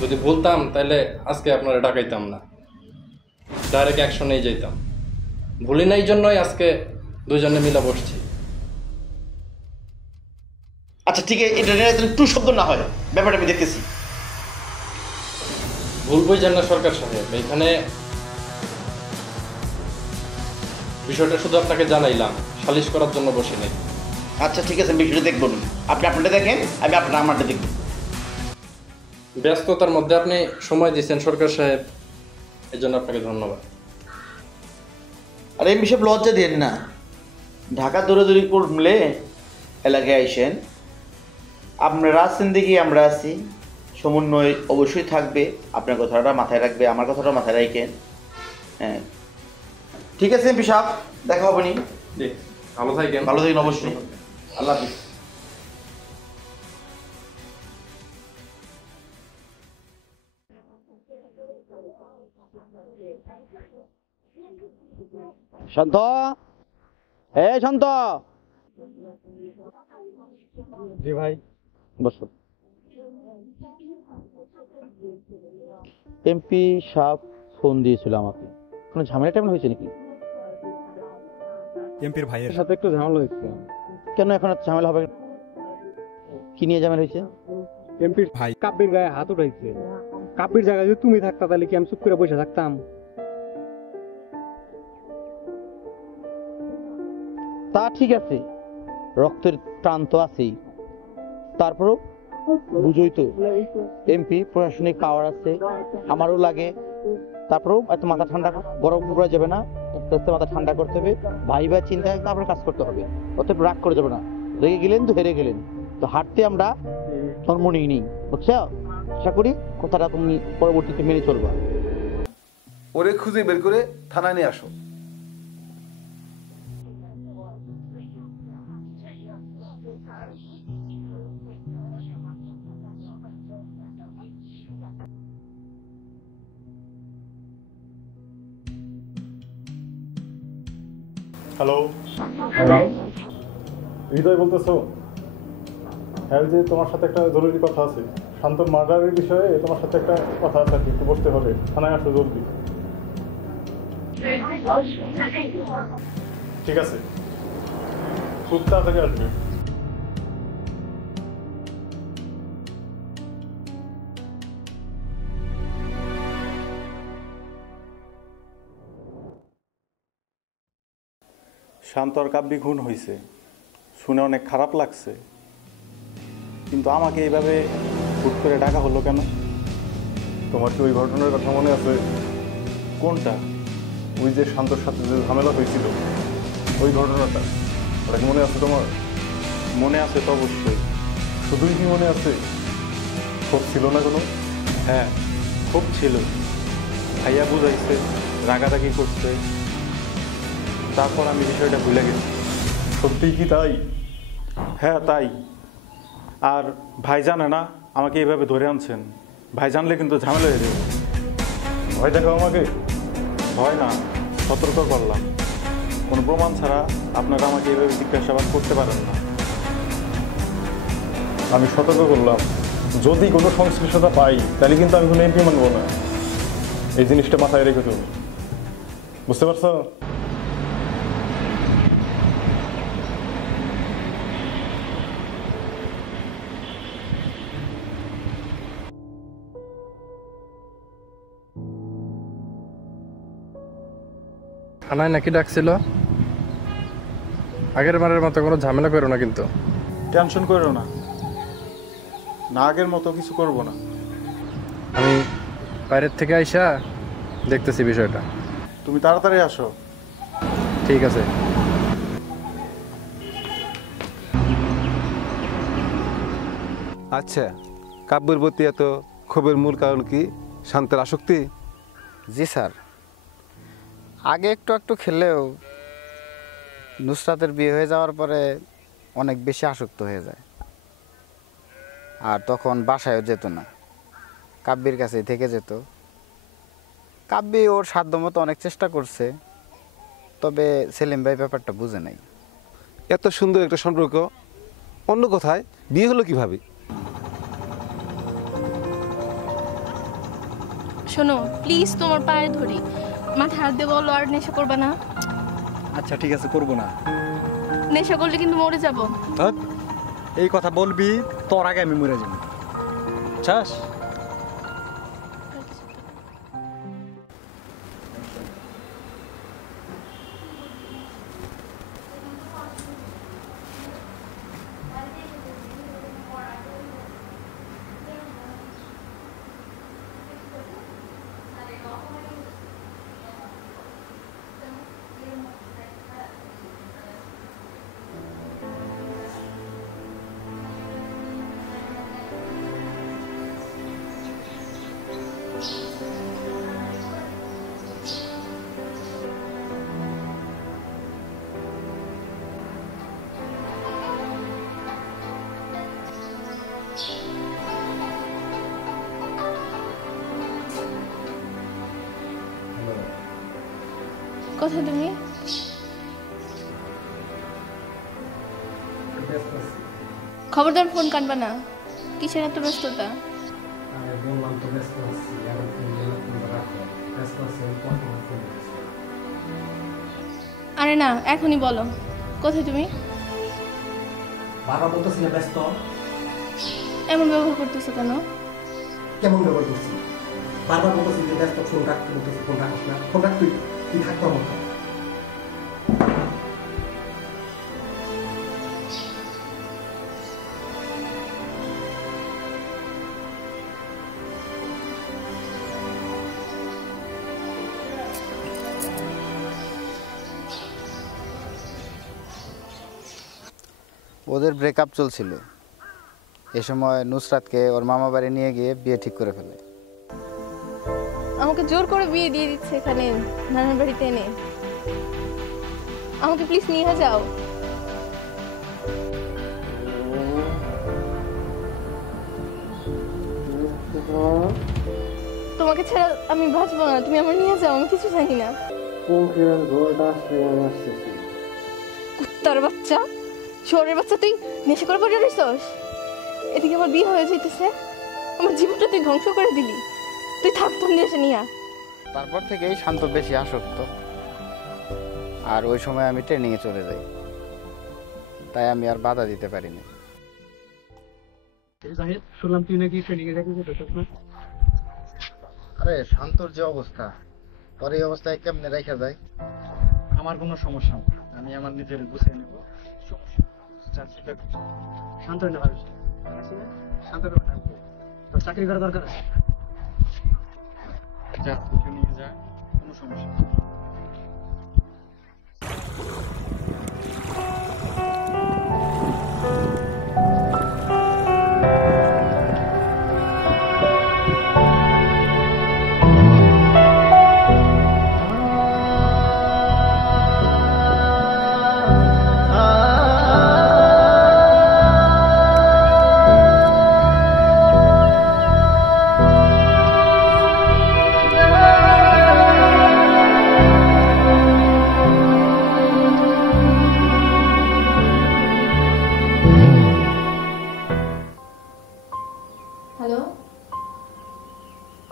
যদি ভুলতাম তাহলে আজকে আপনারা ডাকাইতাম না, ডাইরেক্ট অ্যাকশনেই যেতাম। ভুলি নাই জন্যই আজকে দুজনে মিলে বসছি। আচ্ছা ঠিক আছে, এটা টু শব্দ না হয়, ব্যাপারটা আমি দেখতেছি। ভুলবই জান না সরকার সাহেব, এখানে বিষয়টা শুধু আপনাকে জানাইলাম, সালিশ করার জন্য বসে নেই। আচ্ছা ঠিক আছে, বিষয়টা দেখবো না, আপনি আপনারটা দেখেন, আমি আপনার আমারটা দেখব। ব্যস্ততার মধ্যে আপনি সময় দিয়েছেন সরকার সাহেব, এই জন্য আপনাকে ধন্যবাদ। আর এই বিষয়ে লজ্জা দেন না, ঢাকা দৌড়াদৌড়ি করলে এলাকায় আইসেন, আপনারা আছেন দেখি আমরা আছি, সমন্বয় অবশ্যই থাকবে। আপনার কথাটা মাথায় রাখবে, আমার কথাটা মাথায় রাখেন। হ্যাঁ ঠিক আছে এমপি সাহেব, দেখা হবে নি। ভালো থাকেন। ভালো থাকেন অবশ্যই, আল্লাহ হাফিজ। শান্ত, শান্ত। জি ভাই। বসো। এমপি সাহেব ফোন দিয়েছিল আমাকে, কোনো ঝামেলা টামেলা হয়েছে নাকি? এমপির ভাইয়ের সাথে একটু ঝামেলা হয়েছে। কেন এখন এত ঝামেলা হবে? কি নিয়ে ঝামেলা হয়েছে? এমপির ভাই কাব্যির গায়ে হাত উঠাইছে। কাব্যির জায়গায় যদি তুমি থাকতা তাহলে কি আমি চুপ করে বসে থাকতাম? তা ঠিক আছে, রক্তের টান তো আছেই, তারপরও বুঝই তো এমপি প্রশাসনিক পাওয়ার আছে, আমারও লাগে। তারপরেও এত মাথা ঠান্ডা গরম করা যাবে না, আস্তে আস্তে মাথা ঠান্ডা করতে হবে, ভাই ভাই চিন্তায় তারপরে কাজ করতে হবে। অতএব রাগ করে যাবে না, রেগে গেলেন তো হেরে গেলেন, তো হাঁটতে আমরা জন্ম নিইনি, বুঝছো? আশা করি কথাটা তুমি পরবর্তীতে মেনে চলবা। ওরে খুঁজে বের করে থানায় নিয়ে আসো। হ্যালো, হৃদয় বলতেছো? হ্যাঁ, যে তোমার সাথে একটা জরুরি কথা আছে, শান্তর মার্ডারের বিষয়ে তোমার সাথে একটা কথা আছে, একটু বসতে হবে, থানায় আসো জলদি। ঠিক আছে, খুব তাড়াতাড়ি আসবে। শান্ত আর কাব্যি খুন হয়েছে শুনে অনেক খারাপ লাগছে, কিন্তু আমাকে এইভাবে হুট করে ডাকা হলো কেন? তোমার কি ওই ঘটনার কথা মনে আছে? কোনটা? ওই যে শান্তর সাথে যে ঝামেলা হয়েছিল, ওই ঘটনাটা, ওটা কি মনে আছে তোমার? মনে আছে তো অবশ্যই। শুধুই কি মনে আছে? ক্ষোভ ছিল না কোনো? হ্যাঁ, খুব ছিল। ভাইয়া বুঝাইছে, রাগারাগি করছে, তারপর আমি বিষয়টা ভুলে গেছি। সত্যিই কি তাই? হ্যাঁ তাই। আর ভাই জানে না আমাকে এইভাবে ধরে আনছেন। ভাই জানলে কিন্তু ঝামেলা হয়ে যাবে। ভয় দেখো আমাকে? ভয় না, সতর্ক করলাম। কোনো প্রমাণ ছাড়া আপনারা আমাকে এইভাবে জিজ্ঞাসাবাদ করতে পারেন না। আমি সতর্ক করলাম, যদি কোনো সংশ্লিষ্টতা পাই তাহলে কিন্তু আমি কোনো এমপি মানবো না। এই জিনিসটা মাথায় রেখে তুমি, বুঝতে পারছো? থানায় নাকি ডাকছিল? আগের বারের মতো কোনো ঝামেলা করো না কিন্তু। টেনশন করো না, না আগের মতো কিছু করব না। আমি বাইরের থেকে আইসা দেখতেছি বিষয়টা। তুমি তাড়াতাড়ি আসো। ঠিক আছে। আচ্ছা, কাব্যের প্রতি এত ক্ষোভের মূল কারণ কি? শান্তের আসক্তি? জি স্যার, আগে একটু একটু খেললেও নুসরাতের বিয়ে হয়ে যাওয়ার পরে অনেক বেশি আসক্ত হয়ে যায়। আর তখন বাসায়ও যেত না, কাব্যির কাছেই থেকে যেত। কাব্যি ওর সাধ্যমতো অনেক চেষ্টা করছে, তবে সেলিম ভাই ব্যাপারটা বুঝে নাই। এত সুন্দর একটা সম্পর্ক অন্য কোথায় বিয়ে হলো কিভাবে? শোনো প্লিজ, তোমার পায়ে ধরি, মাথায় হাত দিয়ে বলো আর নেশা করবে না। আচ্ছা ঠিক আছে, করবো না। নেশা করলে কিন্তু মরে যাব। এই কথা বলবি, তোর আগে আমি মরে যাবো। চাস? কোথায় তুমি? খবরদার ফোন কাটবা না। কিসের এত ব্যস্ততা? আরে না, এখনই বলো কোথায় তুমি? বাবা বলতেছি না ব্যস্ত। এমন ব্যবহার করতেছো কেন? কেমন ব্যবহার করছি? বারবার বলতেছি যে ব্যস্ত, ফোন রাখতে বলতেছি, ফোন রাখিস না। ফোন রাখ, তুই থাকতো আমার। ওদের ব্রেকআপ চলছিল। এ সময় নুসরাতকে ওর মামা বাড়ি নিয়ে গিয়ে বিয়ে ঠিক করে ফেলে। আমাকে জোর করে বিয়ে দিয়ে দিচ্ছে এখানে নানার বাড়িতে এনে। আমাকে প্লিজ নিয়ে যাও। তোমাকে ছাড়া আমি বাঁচবো না, তুমি আমার নিয়ে যাও, আমি কিছু জানি না। কুত্তার বাচ্চা, শহরের বাচ্চা, তুই নেশা করে পড়ে রইছস। এদিকে আমার বিয়ে হয়ে যাইতেছে, আমার জীবনটা তুই ধ্বংস করে দিলি। তুই থাক, তোর নেশা নিয়া। তারপর থেকেই শান্ত বেশি আসক্ত। আর ওই সময় আমি ট্রেনিংয়ে চলে যাই, তাই আমি আর বাধা দিতে পারিনি। শুনলাম তুই নাকি ট্রেনিংয়ে যাবি। আরে শান্তর যে অবস্থা, পরে এই অবস্থায় কেমনে রেখা যায়? আমার কোনো সমস্যা নেই, আমি আমার নিজের গুছিয়ে নেবো। শান্ত না, শান্ত তোর চাকরি করা দরকার আছে। যা তোকে নিয়ে যা, কোনো সমস্যা নেই। হ্যালো,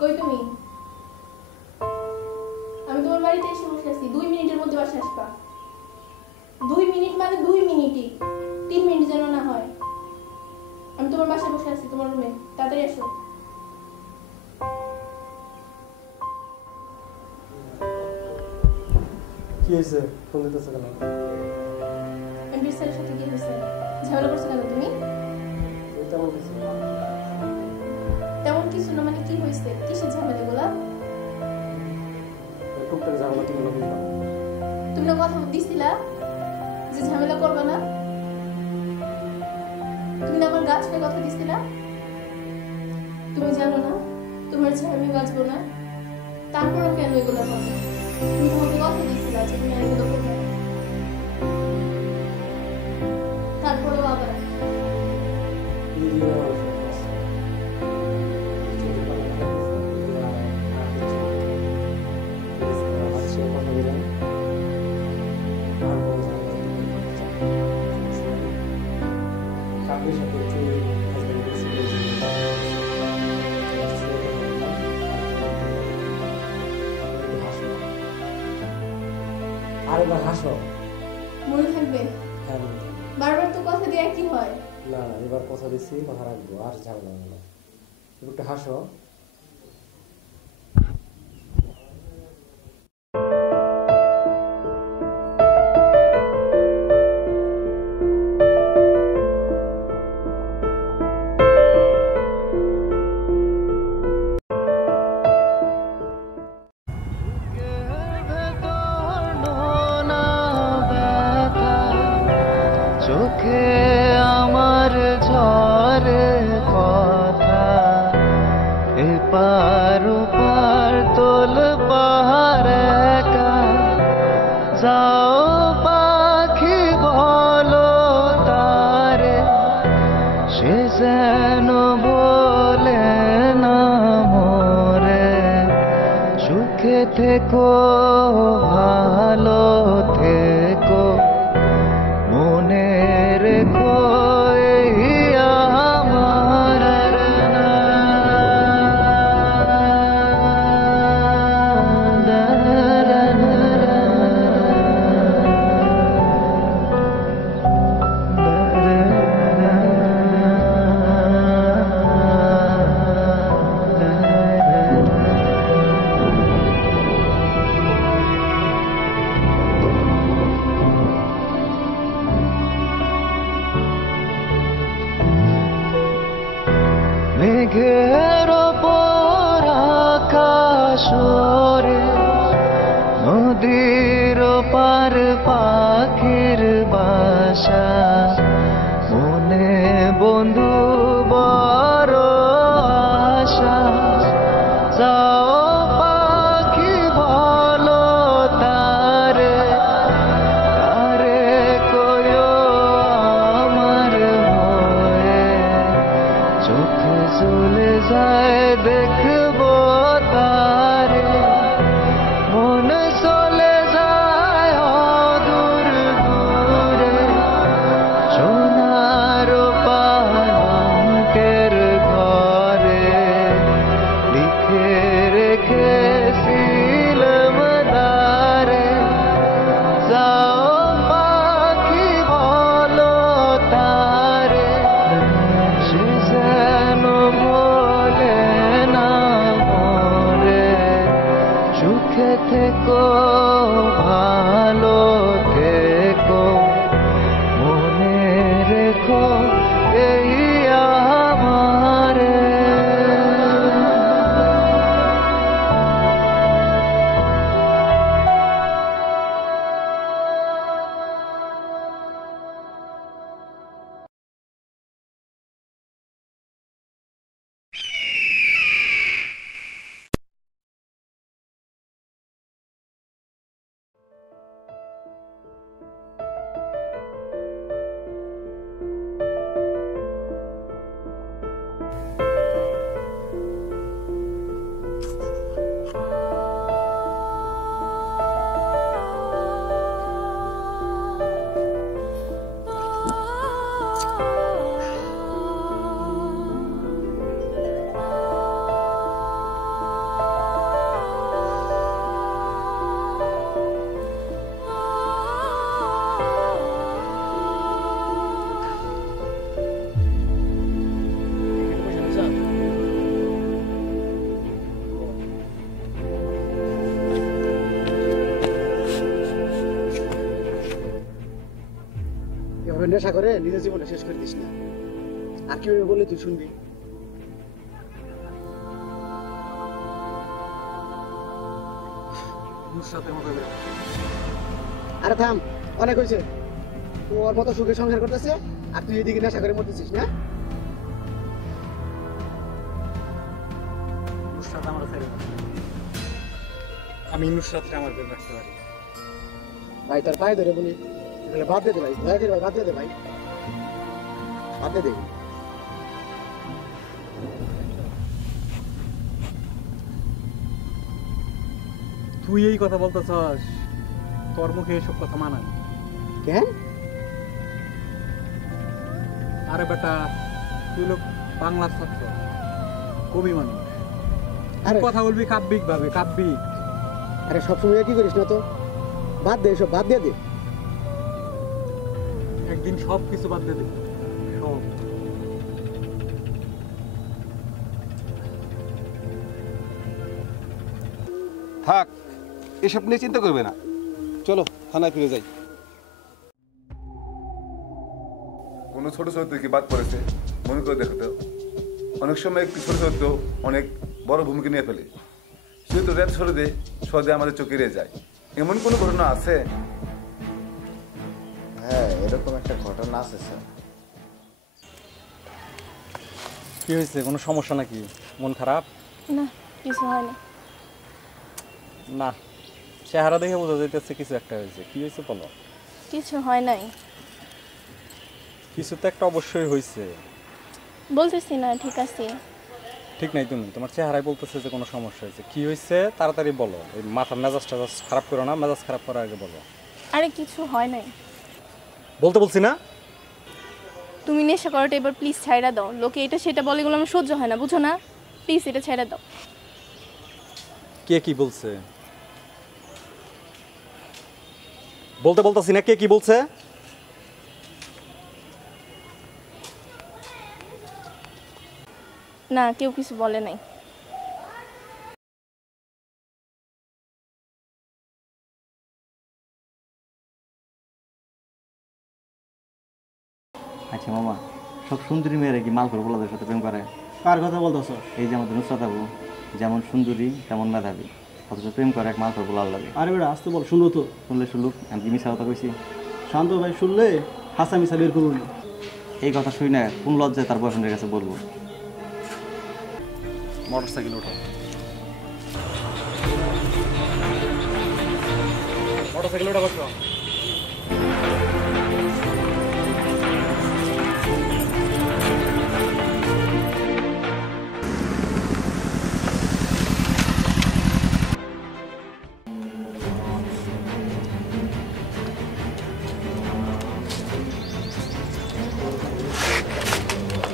কই তুমি? আমি তোমার বাড়িতে এসে বসে আছি, 2 মিনিটের মধ্যে বাসা আসবা। 2 মিনিট মানে 2 মিনিটই, 3 মিনিট যেন না হয়। আমি তোমার বাসায় বসে আছি, তোমার রুমে, তাড়াতাড়ি এসো। কি হয়েছে? ফোন দিতেছে কেন? এমডি স্যারের সাথে কি হয়েছে? ঝামেলা করছো কেন তুমি? তেমন কিছু না। তেমন কিছু না মানে কি হয়েছে? কিসের ঝামেলা গুলা? টুকটাক ঝামেলা তুমি বলবা। তুমি না কথা দিছিলা যে ঝামেলা করবে না? তুমি না আমার গাছকে কথা দিছিলা? তুমি জানো না তোমার ছেলে আমি বাঁচবো না, তারপরও কেন এগুলো করবে? তুমি তোমাকে কথা দিছিলা যে তুমি এগুলো করবে না, তারপরেও আবার আরেকবার হাসো। মনে থাকবে? হ্যাঁ মনে থাকবে। বারবার তো কথা দিয়ে কি হয়? না না, এবার কথা দিচ্ছি, কথা রাখবো, আর ঝামেলা হবে না। একটু হাসো। চোখে আমার ঝরে কথা, এপার ওপার তোল পাহাড় একা, যাও পাখি বলো তারে, সে যেন বলে না মোরে, সুখে থেকো ভালো থেকো, মনে রেখো এই আমার মেঘের ওপর আকাশ ওরে, নদীর পার পাখির বাসা, মনে বন্ধু বড় আশা, যাও পাখি বলো তারে, কারে কয়ো আমার হয়ে, চোখ চলে যায় দেখবো তারে, মন চলে যায় অদূর দূরে, সোনার পালঙ্কের ঘরে, লিখে রেখেছিলাম দ্বারে, যাও পাখি বলো তারে, সে যেন বলে না মোরে, সুখে থেকো ভালো থেকো, মনে রেখো এই আমারে। নেশা করে নিজের জীবনটা শেষ করে দিস না। আর কেউ বললে তুই শুনবি? আরে থাম, অনেক হয়েছে। তোর মতো সুখে সংসার করতেছে আর তুই এদিকে নেশা করে মরতেছিস না? আমি নুসরাতরে আমার বের রাখতে পারি। ভাই তার পায়ে ধরে বলি, বাদ দে ভাই, ভাই ভাই বাদ দে ভাই, বাদ দে। তুই এই কথা বলতেছস, তোর মুখে এসব কথা মানায় কেন? আরে বেটা, তুই লোক বাংলার ছাত্র, কবি মানুষ, কথা বলবি কাব্যিক ভাবে, কাব্যিক। আরে সবসময় কি করিস না তো, বাদ দে এসব, বাদ দিয়ে দে। একদিন সব কিছু বাদ দিয়ে দে, সব। থাক, এসব নিয়ে চিন্তা করবে না, চলো থানায় ফিরে যাই। কোনো ছোট চরিত্র কি বাদ পড়েছে মনে করে দেখো তো। অনেক সময় একটি ছোট চরিত্র অনেক বড় ভূমিকা নিয়ে ফেলে। চরিত্র এত ছোট যে সহজে আমাদের চোখে এড়িয়ে যায়। এমন কোনো ঘটনা আছে? হ্যাঁ, এরকম একটা ঘটনা আছে স্যার। কি হয়েছে, কোনো সমস্যা নাকি? মন খারাপ? না, কিছু হয়নি। না, চেহারা দেখে বোঝা যাইতেছে কিছু একটা হয়েছে। কি হয়েছে বলো? কিছু হয় নাই। কিছু তো একটা অবশ্যই হয়েছে। বলতেছি না ঠিক আছে। ঠিক নাই, তুমি তোমার চেহারায় বলতেছে যে কোনো সমস্যা হয়েছে। কি হয়েছে তাড়াতাড়ি বলো, এই মাথার মেজাজ টাজাজ খারাপ করো না, মেজাজ খারাপ করার আগে বলো। আরে কিছু হয় নাই। বলতে বলছি না? তুমি নেশা করাটা এবার প্লিজ ছাইড়া দাও। লোকে এটা সেটা বলে, এগুলো আমার সহ্য হয় না, বুঝো না? প্লিজ এটা ছাইড়া দাও। কে কি বলছে? বলতে বলতেছি না, কে কি বলছে? না, কেউ কিছু বলে নাই। আচ্ছা মামা, সব সুন্দরী মেয়েরা কি মাল করে বলাদের সাথে প্রেম করে? কার কথা বলতেছ? এই যে আমাদের নুসরাত আপু, যেমন সুন্দরী তেমন মেধাবী, অথচ প্রেম করে এক মাল করে বলার লাগে। আরে বেটা আসতে বল, শুনবো তো। শুনলে শুনুক, আমি কি মিশা কথা কইছি? শান্ত ভাই, শুনলে হাসা মিশা বের করুন। এই কথা শুই না কোন লজ্জায় তার বয়ফ্রেন্ডের কাছে বলবো? মোটর সাইকেল ওঠো, মোটর সাইকেল ওঠা বসো।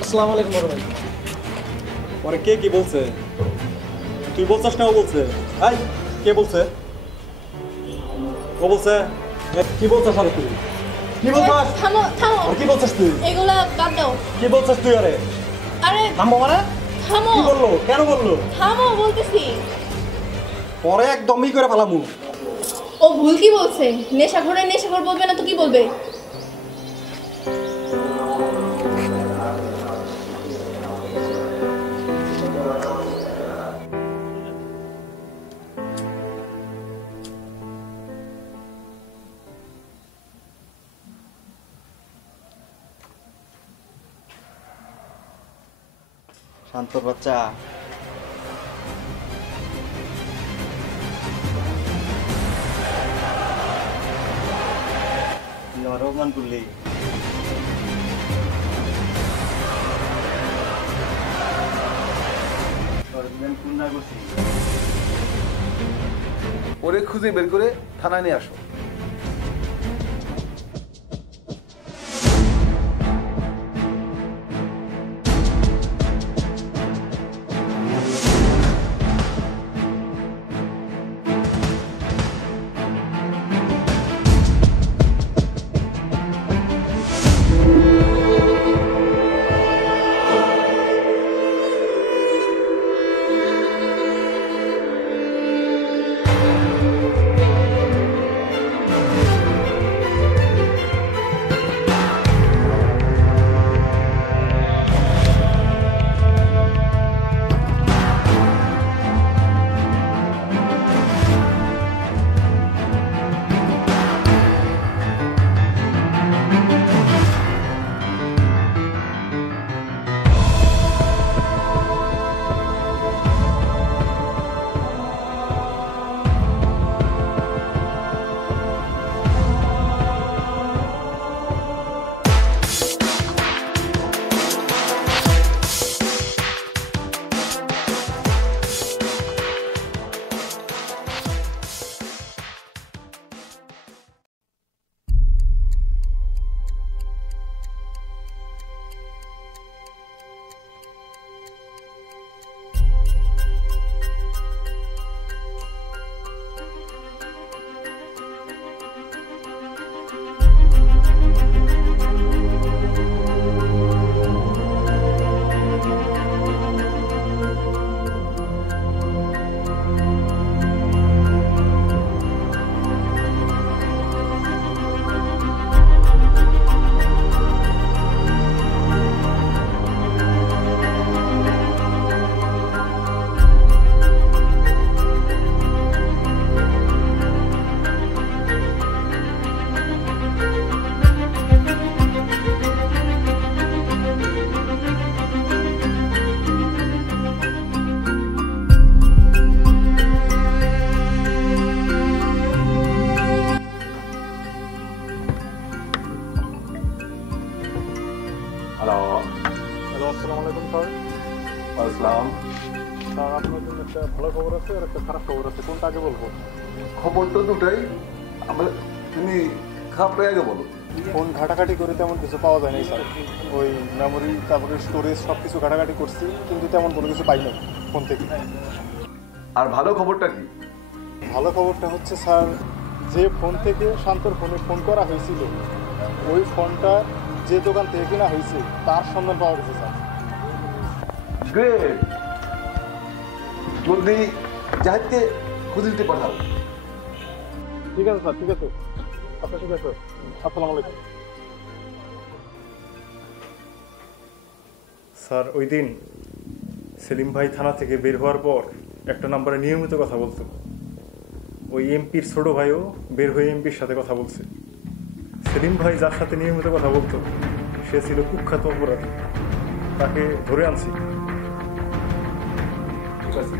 আসসালামু আলাইকুম বড় ভাই। পরে কে কি বলছে? তুই বলছিস না ও বলছে? এই কে বলছে? ও বলছে? কি বলছিস আরে তুই? কি বলছিস? থামো থামো। আর কি বলছিস তুই? এগুলা বাদ দাও। কি বলছিস তুই? আরে আরে থামো মানে? থামো। কি বললো? কেন বললো? থামো বলতেছি। পরে একদমই করে ফেলামু। ও ভুল কি বলছে? নেশাখোর বলবে না তো কি বলবে? শান্তর বাচ্চা, তুই আমার অপমান করলি। ওরে খুঁজে বের করে থানায় নিয়ে আসো। হ্যালো, আসসালামু আলাইকুম স্যার। আসসালাম। স্যার, আপনার জন্য একটা ভালো খবর আছে আর একটা খারাপ খবর আছে, কোনটা আগে বলবো? খবর তো দুটাই, তুমি খারাপটাই আগে বলো। ফোন ঘাটাঘাটি করে তেমন কিছু পাওয়া যায় নাই স্যার। ওই মেমোরি, তারপরে স্টোরেজ সব কিছু ঘাটাঘাটি করছি, কিন্তু তেমন কোনো কিছু পাই নাই ফোন থেকে। আর ভালো খবরটা কি? ভালো খবরটা হচ্ছে স্যার, যে ফোন থেকে শান্তর ফোনে ফোন করা হয়েছিল, ওই ফোনটা যে দোকান থেকে কেনা হয়েছে তার সন্ধান পাওয়া গেছে স্যার। গ্রেট, জলদি জাহাজকে খুঁজে দিতে পাঠাও। ঠিক আছে স্যার, ঠিক আছে। আচ্ছা, ঠিক আছে। আসসালামু আলাইকুম স্যার। ওই দিন সেলিম ভাই থানা থেকে বের হওয়ার পর একটা নাম্বারে নিয়মিত কথা বলতো। ওই এমপির ছোট ভাইও বের হয়ে এমপির সাথে কথা বলছে। সেলিম ভাই যার সাথে নিয়মিত কথা বলতো সে ছিল কুখ্যাত অপরাধী, তাকে ধরে আনছি। ঠিক আছে,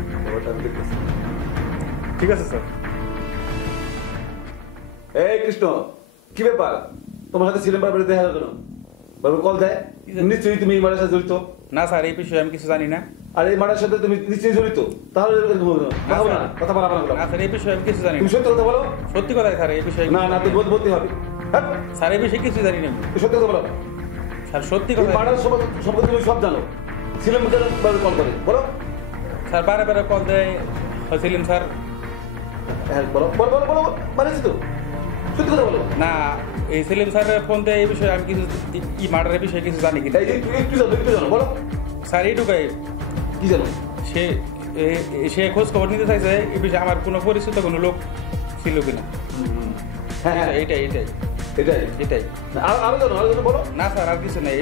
ঠিক আছে স্যার। এই কৃষ্ণ, কি ব্যাপার? তোমার সাথে সিনেমা বারবার দেখা গেল, বারবার কল দেয়। নিশ্চয়ই তুমি এই মারের সাথে জড়িত। না স্যার, এই বিষয়ে আমি কিছু জানি না। আর এই মারের সাথে তুমি নিশ্চয়ই জড়িত, তাহলে কথা বলা না স্যার, এই বিষয়ে আমি কিছু জানি না। তুমি সত্যি কথা বলো। সত্যি কথাই স্যার, এই বিষয়ে না না, তুমি বলতে হবে। স্যার, এই বিষয়ে কিছু জানি না। সত্যি কথা বলো স্যার, সত্যি কথা। মারার সম্পর্কে তুমি সব জানো। সিনেমা কল করে বলো। স্যার, বারে বারে কল দেয় সেলিম স্যার। হ্যাঁ, বলো বলো বলো বলো, মারেছি তো, সত্যি কথা বলো। না, এই সেলিম স্যারের ফোন দেয় এই বিষয়ে আমি কিছু, ই মার্ডারের বিষয়ে কিছু জানি কিনা। একটু জানো বলো স্যার। এইটুকাই। কি জানো? সে খোঁজ খবর নিতে চাইছে এই বিষয়ে আমার কোনো পরিচিত কোনো লোক ছিল কিনা। হ্যাঁ, এইটাই এটাই এটাই এটাই। আরো জানো বলো। না স্যার, আর কিছু নেই।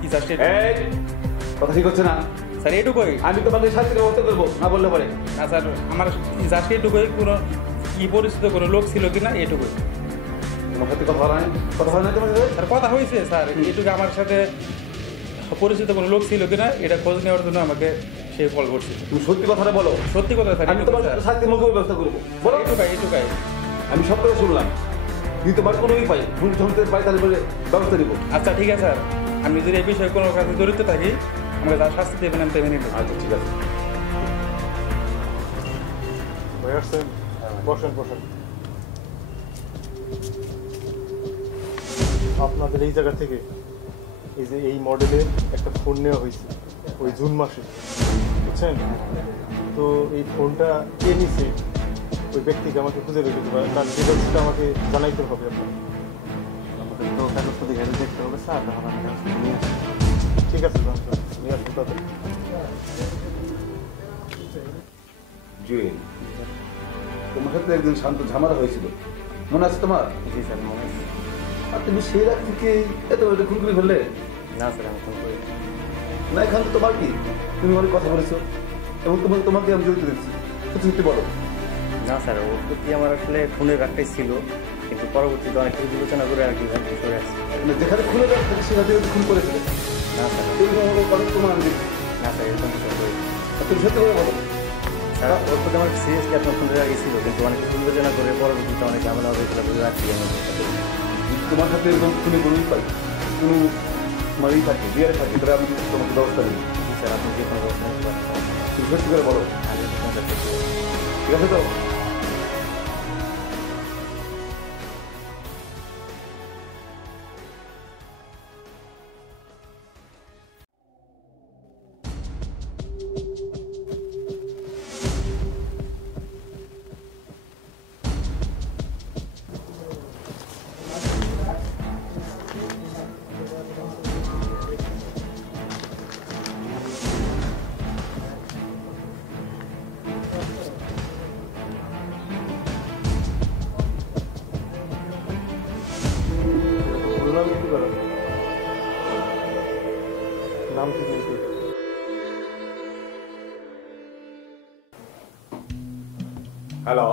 কি জাস্ট কথা ঠিক হচ্ছে না স্যার, এইটুকুই। আমি তোমাকে শাস্তির ব্যবস্থা করবো, না বললে পারে। না স্যার, আমার জাস্ট এইটুকুই, কোনো কি পরিচিত কোনো লোক ছিল কিনা এইটুকুই। তোমার সাথে কথা হয় না তোমার সাথে? স্যার, কথা হয়েছে স্যার, এইটুকু আমার সাথে পরিচিত কোনো লোক ছিল কিনা এটা খোঁজ নেওয়ার জন্য আমাকে সে কল করছে। তুমি সত্যি কথাটা বলো। সত্যি কথা স্যার। আমি তোমার শাস্তির মুখে ব্যবস্থা করবো, বলো। এইটুকাই। আমি সব কথা শুনলাম, যদি তোমার কোনো পাই ভুল শুনতে পাই তাহলে বলে ব্যবস্থা নিবো। আচ্ছা, ঠিক আছে স্যার। আমি যদি এই বিষয়ে কোনো কাজে জড়িত থাকি আমাকে তার শাস্তি দেবেন, আমি তেমনি নেব। আচ্ছা, ঠিক আছে। ভাই আসছেন, বসেন বসেন। আপনাদের এই জায়গা থেকে এই যে এই মডেলের একটা ফোন নেওয়া হয়েছে ওই জুন মাসে, বুঝছেন তো? এই ফোনটা কে নিছে ওই ব্যক্তিকে আমাকে খুঁজে বের করতে পারে, তার ডিটেলসটা আমাকে জানাইতে হবে। আপনার আমাদের তো কাগজপত্র দেখতে হবে স্যার, তখন আমি কাগজপত্র নিয়ে আসি। ঠিক আছে, নিয়ে আসুন তাদের। জুয়েল, তোমার সাথে একদিন শান্ত ঝামেলা হয়েছিল, মনে আছে তোমার? জি স্যার, মনে আছে। আর তুমি সেই রাত থেকে এত খুন করে ফেললে? না স্যার, আমি ফোন করি না। এখন তোমার কি, তুমি অনেক কথা বলেছো এবং তোমাকে আমি জড়িত দেখছি, সত্যি সত্যি বলো। না স্যার, ওর প্রতি আমার আসলে খুনের রাগটাই ছিল, কিন্তু পরবর্তীতে অনেক কিছু বিবেচনা করে আর কি সরে আসছে। যেখানে খুলে যাচ্ছে সেখানে খুন করেছিল। না স্যার, অনেক তোমার আমি দেখছি। না স্যার, এরকম কিছু করি। তুমি সত্যি করে বলো। স্যার, ওর প্রতি আমার সিরিয়াসলি আপনার খুনের রাগই ছিল, কিন্তু অনেক কিছু বিবেচনা করে পরবর্তীতে অনেক ঝামেলা হবে সেটা বুঝে রাখছি আমি। তোমার সাথে এরকম খুনে কোনো পাই, কোনো মারি থাকে, বিয়ারে থাকে, তাহলে আমি তোমাকে ব্যবস্থা নিই। স্যার, আপনি যে কোনো ব্যবস্থা নিতে পারেন। তুমি সত্যি করে বলো। আমি কন্ট্যাক্ট করছি। ঠিক আছে তো? নাম কি? হ্যালো,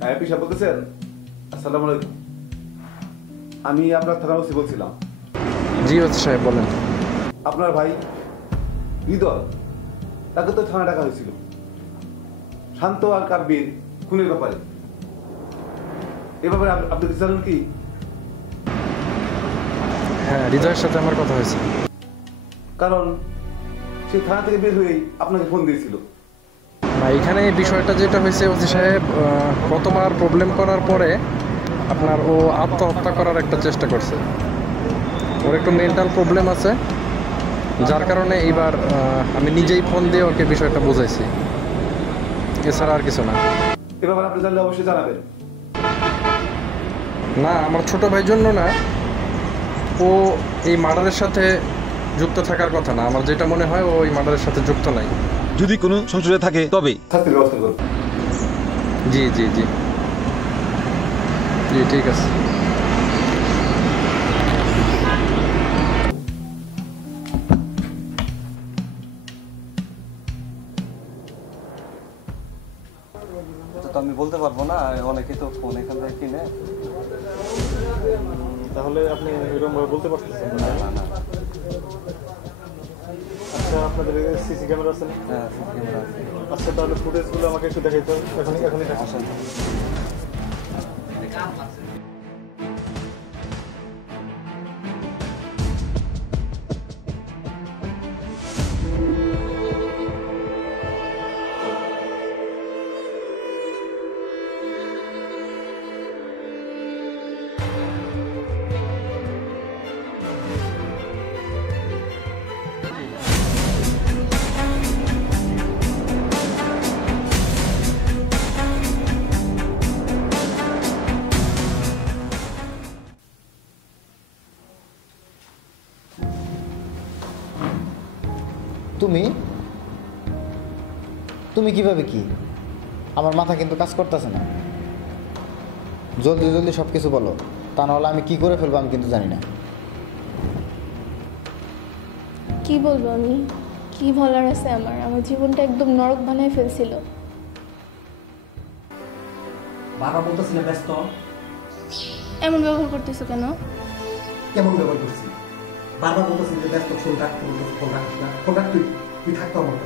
হ্যাঁ পিসা বলতেছেন? আসসালামু আলাইকুম, আমি আপনার থানা ওসি বলছিলাম। জি ওসি সাহেব বলেন। আপনার ভাই হৃদয়, তাকে তো থানা ডাকা হয়েছিল শান্ত আর কাব্যের খুনের ব্যাপারে। এ ব্যাপারে আপনি জানেন কি? হ্যাঁ, হৃদয়ের সাথে আমার কথা হয়েছে। কারণ সে থানা থেকে বের হয়েই আপনাকে ফোন দিয়েছিল। না, এখানে বিষয়টা যেটা হয়েছে ওসি সাহেব, কতবার প্রবলেম করার পরে আপনার ও আত্মহত্যা করার একটা চেষ্টা করছে। ওর একটু মেন্টাল প্রবলেম আছে, যার কারণে এইবার আমি নিজেই ফোন দিয়ে ওকে বিষয়টা বুঝাইছি, এছাড়া আর কিছু না। এ ব্যাপারে আপনি জানলে অবশ্যই জানাবেন। না, আমার ছোট ভাইয়ের জন্য না, ও এই মার্ডারের সাথে যুক্ত থাকার কথা না। আমার যেটা মনে হয় ও এই মার্ডারের সাথে যুক্ত নাই। যদি কোনো সংশয় থাকে তবে শাস্তির ব্যবস্থা করুন। জি জি জি জি, ঠিক আছে। তো আমি বলতে পারবো না, অনেকে তো ফোন এখান থেকে কিনে। তাহলে আপনি এরকম ভাবে বলতে পারতেছেন না? না। আচ্ছা, আপনাদের সিসি ক্যামেরা আছে না? হ্যাঁ, সিসি ক্যামেরা আছে। আচ্ছা, তাহলে ফুটেজগুলো আমাকে একটু দেখাইতে হবে। এখনই আসেন। তুমি কিভাবে কি? আমার মাথা কিন্তু কাজ করতেছে না। জলদি জলদি সব কিছু বলো, তা নাহলে আমি কি করে ফেলবো আমি কিন্তু জানি না। কি বলবো আমি? কি বলার আছে আমার? আমার জীবনটা একদম নরক বানায় ফেলছিল। বাবা বলতেছি না ব্যস্ত। এমন ব্যবহার করতেছো কেন? কেমন ব্যবহার করছি? বাবা বলতেছি যে ব্যস্ত, ফোন রাখ, ফোন রাখিস না। ফোন রাখ, তুই থাকতো আমার।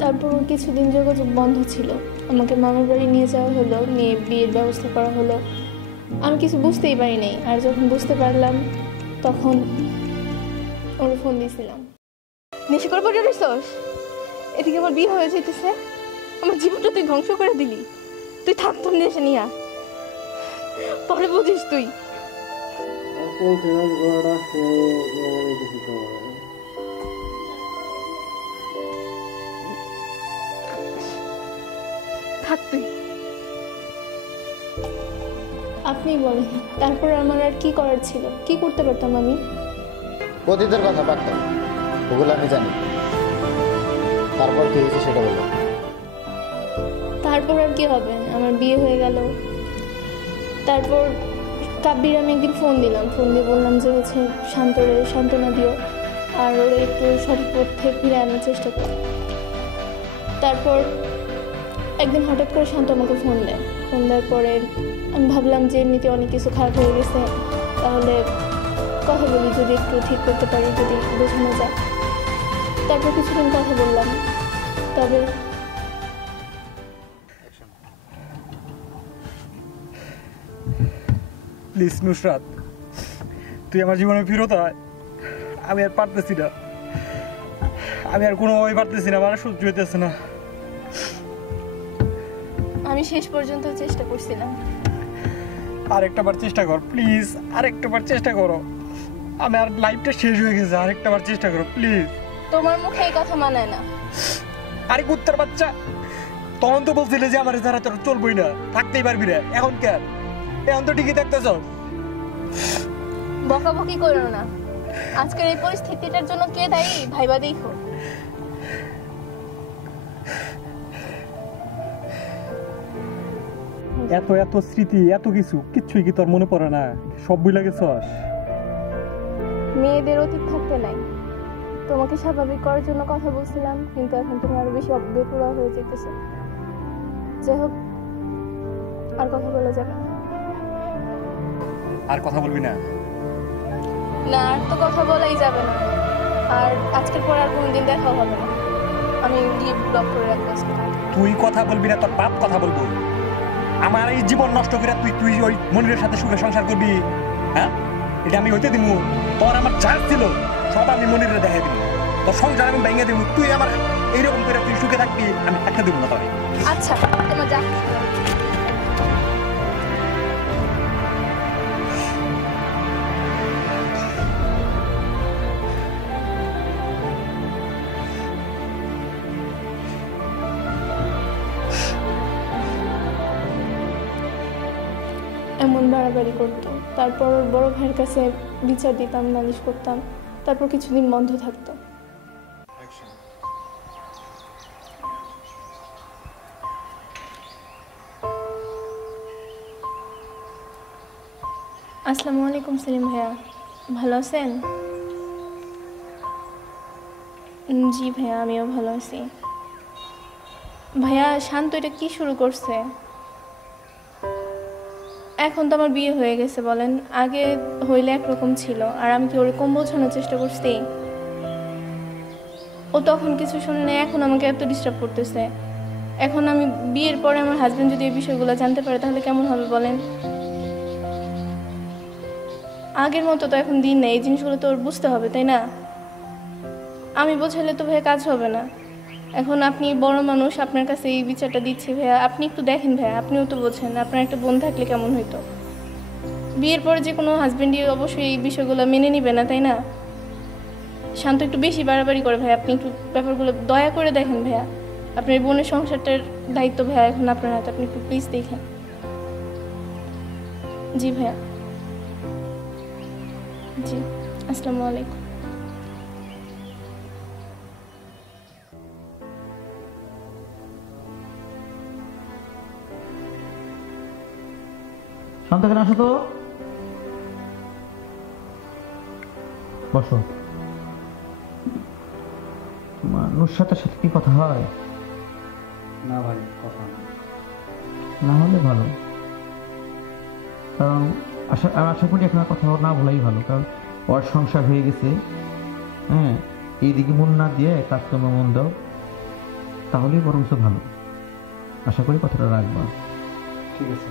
তারপর কিছুদিন যোগাযোগ বন্ধ ছিল। আমাকে মামার বাড়ি নিয়ে যাওয়া হলো, নিয়ে বিয়ের ব্যবস্থা করা হলো। আমি কিছু বুঝতেই পারি নাই। আর যখন বুঝতে পারলাম তখন ওর ফোন দিয়েছিলাম। নেশা করে পড়ে রইছস? এদিকে আমার বিয়ে হয়ে যেতেছে, আমার জীবনটা তুই ধ্বংস করে দিলি। তুই থাক তোর নেশা নিয়া, পরে বুঝিস তুই। থাক তুই। আপনি বলেন, তারপর আমার আর কি করার ছিল? কি করতে পারতাম আমি? অতীতের কথা পারতাম, ওগুলো আমি জানি। তারপর কি হয়েছে সেটা বলো। তারপর আর কি হবে? আমার বিয়ে হয়ে গেল। তারপর কাব্যির আমি একদিন ফোন দিলাম। ফোন দিয়ে বললাম যে হচ্ছে শান্তরে সান্ত্বনা দিও, আর ওরা একটু সঠিক পথে ফিরে আনার চেষ্টা কর। তারপর একদিন হঠাৎ করে শান্ত আমাকে ফোন দেয়। ফোন দেওয়ার পরে আমি ভাবলাম যে এমনিতে অনেক কিছু খারাপ হয়ে গেছে, তাহলে কথা বলি, যদি একটু ঠিক করতে পারি, যদি বোঝানো যায়। তারপর কিছুদিন কথা বললাম। তবে প্লিজ নুসরাত, তুই আমার জীবনে ফিরত আয়। আমি আর পারতেছি না, আমি আর কোনোভাবেই পারতেছি না, আমার সহ্য হইতেছে না। আমি শেষ পর্যন্ত চেষ্টা করছিলাম। আরেকটা বার চেষ্টা কর প্লিজ, আরেকটা বার চেষ্টা করো। আমার লাইফটা শেষ হয়ে গেছে, আরেকটা বার চেষ্টা করো প্লিজ। তোমার মুখে এই কথা মানায় না। আরে কুত্তার বাচ্চা, তখন তো বলছিলে যে আমার যারা তোর চলবই না, থাকতেই পারবি না। এখন কেন? এখন তো ঠিকই থাকতেছ। বকাবকি করো না। আজকের এই পরিস্থিতিটার জন্য কে দায়ী ভাইবা দেখো। এত এত স্মৃতি, এত কিছু, কিচ্ছুই কি তোর মনে পড়ে না? সব ভুলে গেছস? মেয়েদের অতীত থাকতে নাই। তোমাকে স্বাভাবিক করার জন্য কথা বলছিলাম, কিন্তু এখন তুমি আরো বেশি বেপরোয়া হয়ে যেতেছো। যাই হোক, আর কথা বলা যাবে না। আর কথা বলবি না? না, আর তো কথা বলাই যাবে না। আর আজকের পর আর কোনোদিন দেখা হবে না। আমি ডিপ ব্লক করে রাখবো আজকে। তুই কথা বলবি না, তোর বাপ কথা বলবো। আমার এই জীবন নষ্ট করে তুই ওই মনিরের সাথে সুখে সংসার করবি? হ্যাঁ, এটা আমি হইতে দিব? তোর আমার যা ছিল সব আমি মনিরে দেখাই দিব। তোর সংসার আমি ভেঙে দিব। তুই আমার এইরকম করে তুই সুখে থাকবি, আমি থাকতে দিব না তোরে। আচ্ছা, তোমার যা এমন বাড়াবাড়ি করতো। তারপর ওর বড় ভাইয়ের কাছে বিচার দিতাম, নালিশ করতাম। তারপর কিছুদিন বন্ধ থাকতো। আসসালামু আলাইকুম সেলিম ভাইয়া, ভালো আছেন? জি ভাইয়া, আমিও ভালো আছি। ভাইয়া, শান্ত এটা কি শুরু করছে? এখন তো আমার বিয়ে হয়ে গেছে, বলেন। আগে হইলে একরকম ছিল, আর আমি কি ওরকম বোঝানোর চেষ্টা করছি? ও তখন কিছু শুনে না, এখন আমাকে এত ডিস্টার্ব করতেছে। এখন আমি বিয়ের পরে আমার হাজবেন্ড যদি এই বিষয়গুলো জানতে পারে তাহলে কেমন হবে বলেন? আগের মতো তো এখন দিন নেই, এই জিনিসগুলো তো ওর বুঝতে হবে, তাই না? আমি বোঝালে তো ভাইয়া কাজ হবে না। এখন আপনি বড় মানুষ, আপনার কাছে এই বিচারটা দিচ্ছি ভাইয়া, আপনি একটু দেখেন ভাইয়া, আপনিও তো বোঝেন। আপনার একটা বোন থাকলে কেমন হইতো? বিয়ের পরে যে কোনো হাজবেন্ডই অবশ্যই এই বিষয়গুলো মেনে নিবে না, তাই না? শান্ত একটু বেশি বাড়াবাড়ি করে ভাইয়া, আপনি একটু ব্যাপারগুলো দয়া করে দেখেন ভাইয়া। আপনার বোনের সংসারটার দায়িত্ব ভাইয়া এখন আপনার হাতে, আপনি একটু প্লিজ দেখেন। জি ভাইয়া, জি, আসসালামু আলাইকুম। শান্ত, কেন আসো তো, বসো। নুসরাতের সাথে কি কথা হয়? না ভাই, কথা না হলে ভালো, কারণ আশা করি এখন কথা না বলাই ভালো, কারণ ওর সংসার হয়ে গেছে। হ্যাঁ, এইদিকে মন না দিয়ে কাজকর্মে মন দাও, তাহলেই বরঞ্চ ভালো। আশা করি কথাটা রাখবা। ঠিক আছে।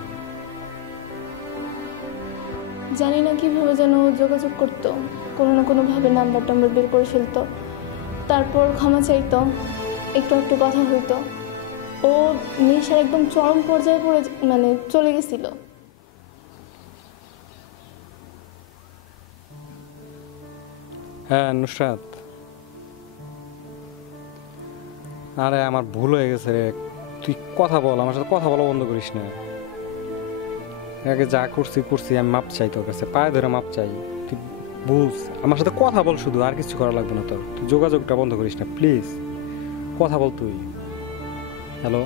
জানি না কিভাবে যেন যোগাযোগ করতো, কোনো না কোনোভাবে নাম্বার টাম্বার বের করে ফেলতো, তারপর ক্ষমা চাইতো, একটু একটু কথা হইতো। ও নেশার একদম চরম পর্যায়ে পড়ে চলে গেছিল। হ্যাঁ নুসরাত, আরে আমার ভুল হয়ে গেছে রে। তুই কথা বল, আমার সাথে কথা বলা বন্ধ করিস না। আগে যা করছি আমি মাপ চাই তোর কাছে, পায়ে ধরে মাপ চাই। তুই বুঝ, আমার সাথে কথা বল শুধু, আর কিছু করা লাগবে না তোর। তুই যোগাযোগটা বন্ধ করিস না প্লিজ, কথা বল তুই। হ্যালো,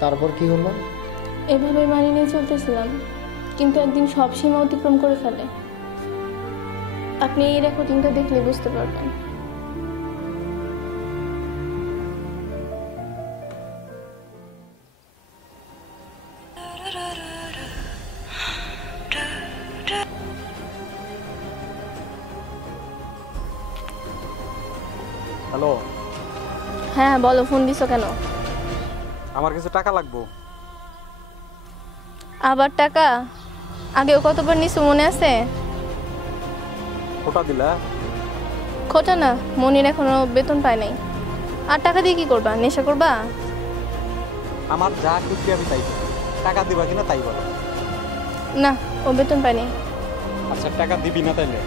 তারপর কি হলো? এভাবে মানিয়ে নিয়ে চলতেছিলাম, কিন্তু একদিন সব সীমা অতিক্রম করে ফেলে। আপনি এই রেকর্ডিংটা দেখলে বুঝতে পারবেন। হ্যালো। হ্যাঁ বলো, ফোন দিছো কেন? আমার কিছু টাকা লাগবো। আবার টাকা? আগেও কতবার নিছো মনে আছে? খোটা দিলা? খোটা না, মনির এখনো বেতন পায় নাই। আর টাকা দিয়ে কি করবা? নেশা করবা? আমার যা খুশি আমি তাই, টাকা দিবা কিনা তাই বলো। না, ও বেতন পায় নাই। আচ্ছা, টাকা দিবি না তাইলে?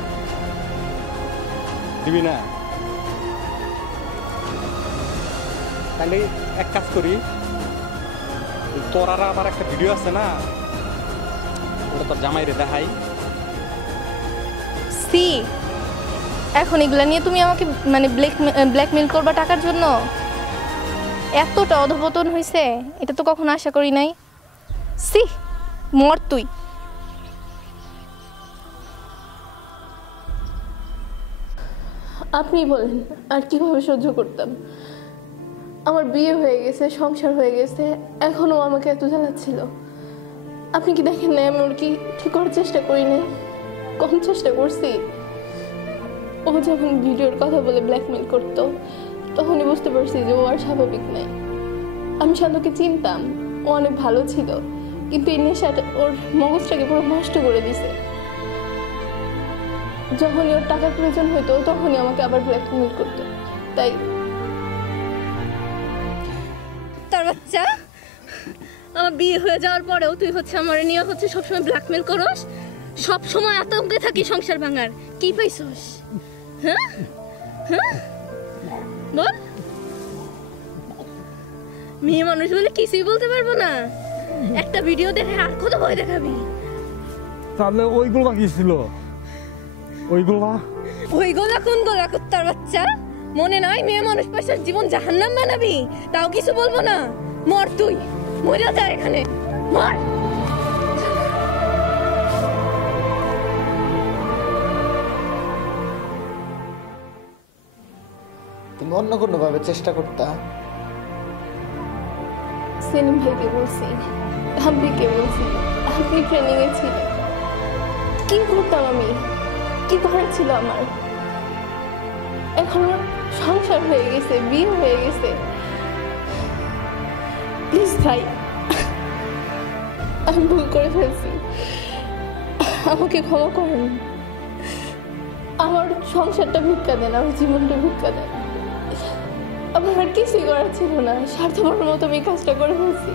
দিবি না? তাহলে এক কাজ করি, তোর আর আমার একটা ভিডিও আছে না, ওটা তোর জামাইরে দেখাই। সি, এখন এগুলা নিয়ে তুমি আমাকে ব্ল্যাকমেল করবা টাকার জন্য? এতটা অধপতন হয়েছে, এটা তো কখনো আশা করি নাই। সি, মর তুই। আপনি বলেন আর কিভাবে সহ্য করতাম? আমার বিয়ে হয়ে গেছে, সংসার হয়ে গেছে, এখনো আমাকে এত জ্বালাচ্ছিল। আপনি কি দেখেন না আমি ওর কি ঠিক করার চেষ্টা করি নাই? কম চেষ্টা করছি। ও যখন ভিডিওর কথা বলে ব্ল্যাকমেল করতো তখনই বুঝতে পারছি যে ও আর স্বাভাবিক নাই। আমি শান্তকে চিনতাম, ও অনেক ভালো ছিল, কিন্তু এই নেশাটা ওর মগজটাকে পুরো নষ্ট করে দিছে। যখনই ওর টাকার প্রয়োজন হইতো তখনই আমাকে আবার ব্ল্যাকমেল করতো। তাই তার বাচ্চা, আমার বিয়ে হয়ে যাওয়ার পরেও তুই আমার নিয়ে সবসময় ব্ল্যাকমেল করস, সবসময় আতঙ্কে থাকি সংসার ভাঙার। কি পাইছস? হ্যাঁ হ্যাঁ বল। মেয়ে মানুষ বলে কিছুই বলতে পারবো না, একটা ভিডিও দেখে আর কত ভয় দেখাবি? তাহলে ওইগুলো কি ছিল? ওইগুলা কোন গোলা কুত্তার বাচ্চা? মনে নয় মেয়ে মানুষ পয়সার জীবন জাহান্নাম বানাবি? তাও কিছু বলবো না। মর তুই, মরে যা এখানে, মর। তুমি অন্য কোনোভাবে চেষ্টা করতা? সেলিম ভাইকে বলছি, আব্বিকে বলছি, আব্বি ট্রেনিং এ ছিল। কি করতাম আমি? কি করার ছিল আমার? এখন সংসার হয়ে গেছে, বিয়ে হয়ে গেছে। প্লিজ ভাই, আমি ভুল করে ফেলছি, আমাকে ক্ষমা করেন। আমার সংসারটা ভিক্ষা দেন, আমার জীবনটা ভিক্ষা দেন। আমার আর কিছুই করার ছিল না, স্বার্থপরের মতো আমি কাজটা করে ফেলছি।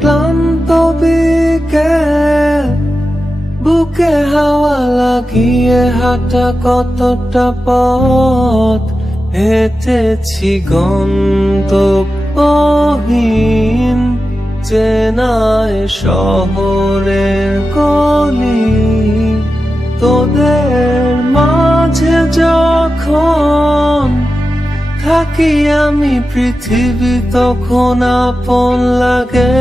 ক্লান্ত বিকেল, বুকে হাওয়া লাগিয়ে হাঁটা কতটা পথ হেঁটেছি গন্তব্যহীন চেনায় শহরের গলি। তোদের মাঝে যখন থাকি আমি পৃথিবী তখন আপন লাগে।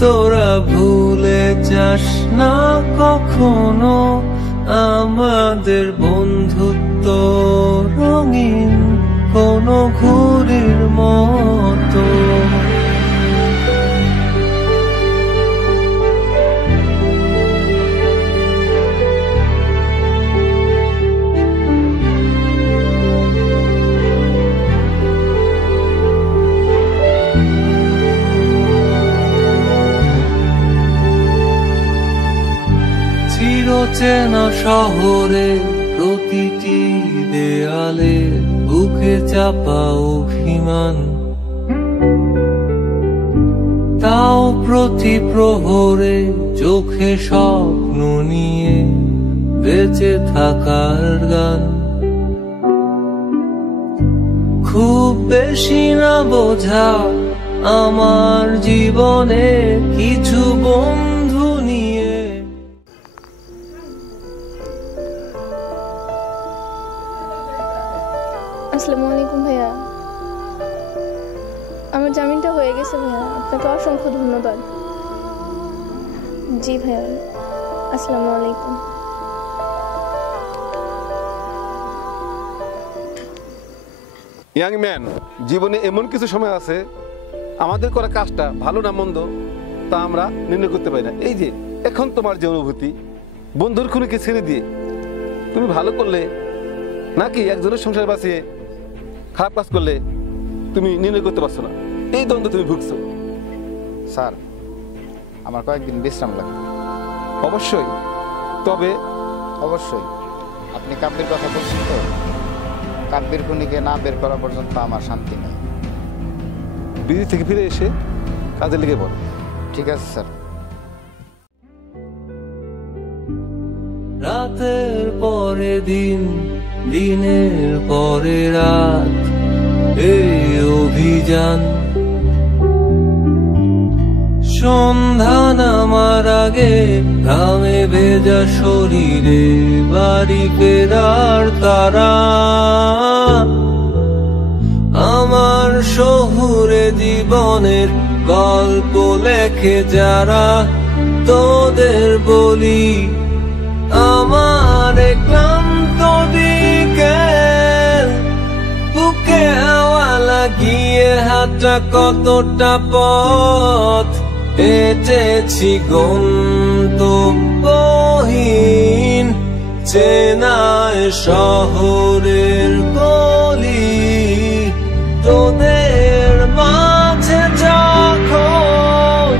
তোরা ভুলে যাস না কখনো আমাদের বন্ধুত্ব রঙিন কোনো ঘুড়ির মতো। চেনা শহরে প্রতিটি দেয়ালে বুকে চাপা অভিমান, তাও প্রতি প্রহরে চোখে স্বপ্ন নিয়ে বেঁচে থাকার গান। খুব বেশি না বোঝা আমার জীবনে কিছু বন্ধু নিয়ে। আসসালামু আলাইকুম ভাইয়া, আমার জামিনটা হয়ে গেছে ভাইয়া, আপনাকে অসংখ্য ধন্যবাদ। জি ভাইয়া, আসসালামু আলাইকুম। ইয়াং ম্যান, জীবনে এমন কিছু সময় আছে আমাদের করা কাজটা ভালো না মন্দ তা আমরা নির্ণয় করতে পারি না। এই যে এখন তোমার যে অনুভূতি, বন্ধুর খুনিকে ছেড়ে দিয়ে তুমি ভালো করলে নাকি একজনের সংসার বাঁচিয়ে খারাপ কাজ করলে তুমি নির্ণয় করতে পারছো না। এই দ্বন্দ্ব তুমি ভুগছো। স্যার, আমার কয়েকদিন বিশ্রাম লাগবে। অবশ্যই, তবে অবশ্যই আপনি কাব্যের কথা বলছেন তো, কাব্যের খুনিকে না বের করা পর্যন্ত আমার শান্তি নেই। বিদেশ থেকে ফিরে এসে কাজে লেগে পড়ো। ঠিক আছে স্যার। রাত রাতের পরে দিন, দিনের পরে রাত, এই অভিযান। সন্ধ্যা নামার আগে ঘামে ভেজা শরীরে বাড়ি ফেরার তারা, আমার শহুরে জীবনের গল্প লেখে যারা, তোদের বলি আমার ক্লান্ত বিকেল, বুকে হাওয়া লাগিয়ে হাঁটা কতটা পথ হেঁটেছি গন্তব্যহীন, চেনায় শহরের গলি, তোদের মাঝে যখন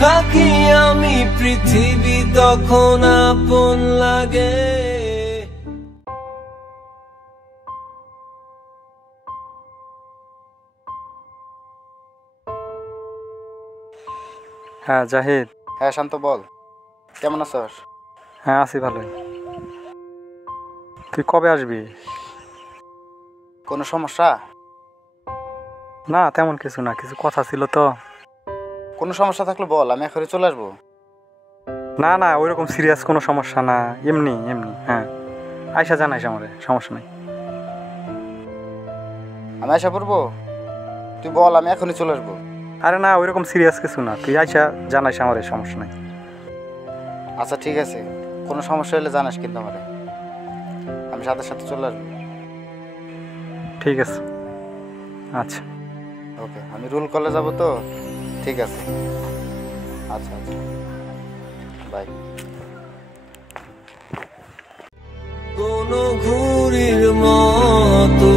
থাকি আমি পৃথিবী তখন আপন লাগে। হ্যাঁ জাহিদ। হ্যাঁ শান্ত বল, কেমন আছিস? হ্যাঁ আছি ভালোই। তুই কবে আসবি? কোনো সমস্যা? না তেমন কিছু না, কিছু কথা ছিল তো। কোনো সমস্যা থাকলে বল, আমি এখনই চলে আসবো। না না ওইরকম সিরিয়াস কোনো সমস্যা না, এমনি এমনি। হ্যাঁ আয়সা জানাইস আমারে, সমস্যা নাই। আমি আশা করবো, তুই বল, আমি এখনই চলে আসবো। আরে না ওইরকম সিরিয়াস কিছু না, তুই আয়সা জানাইস আমারে, সমস্যা নাই। আচ্ছা ঠিক আছে, কোনো সমস্যা হলে জানাস কিন্তু আমারে, আমি সাথে সাথে চলে আসবো। ঠিক আছে আচ্ছা ওকে, আমি রুল কলে যাব তো। ঠিক আছে আচ্ছা আচ্ছা বাই। কোনো ঘুড়ির মতো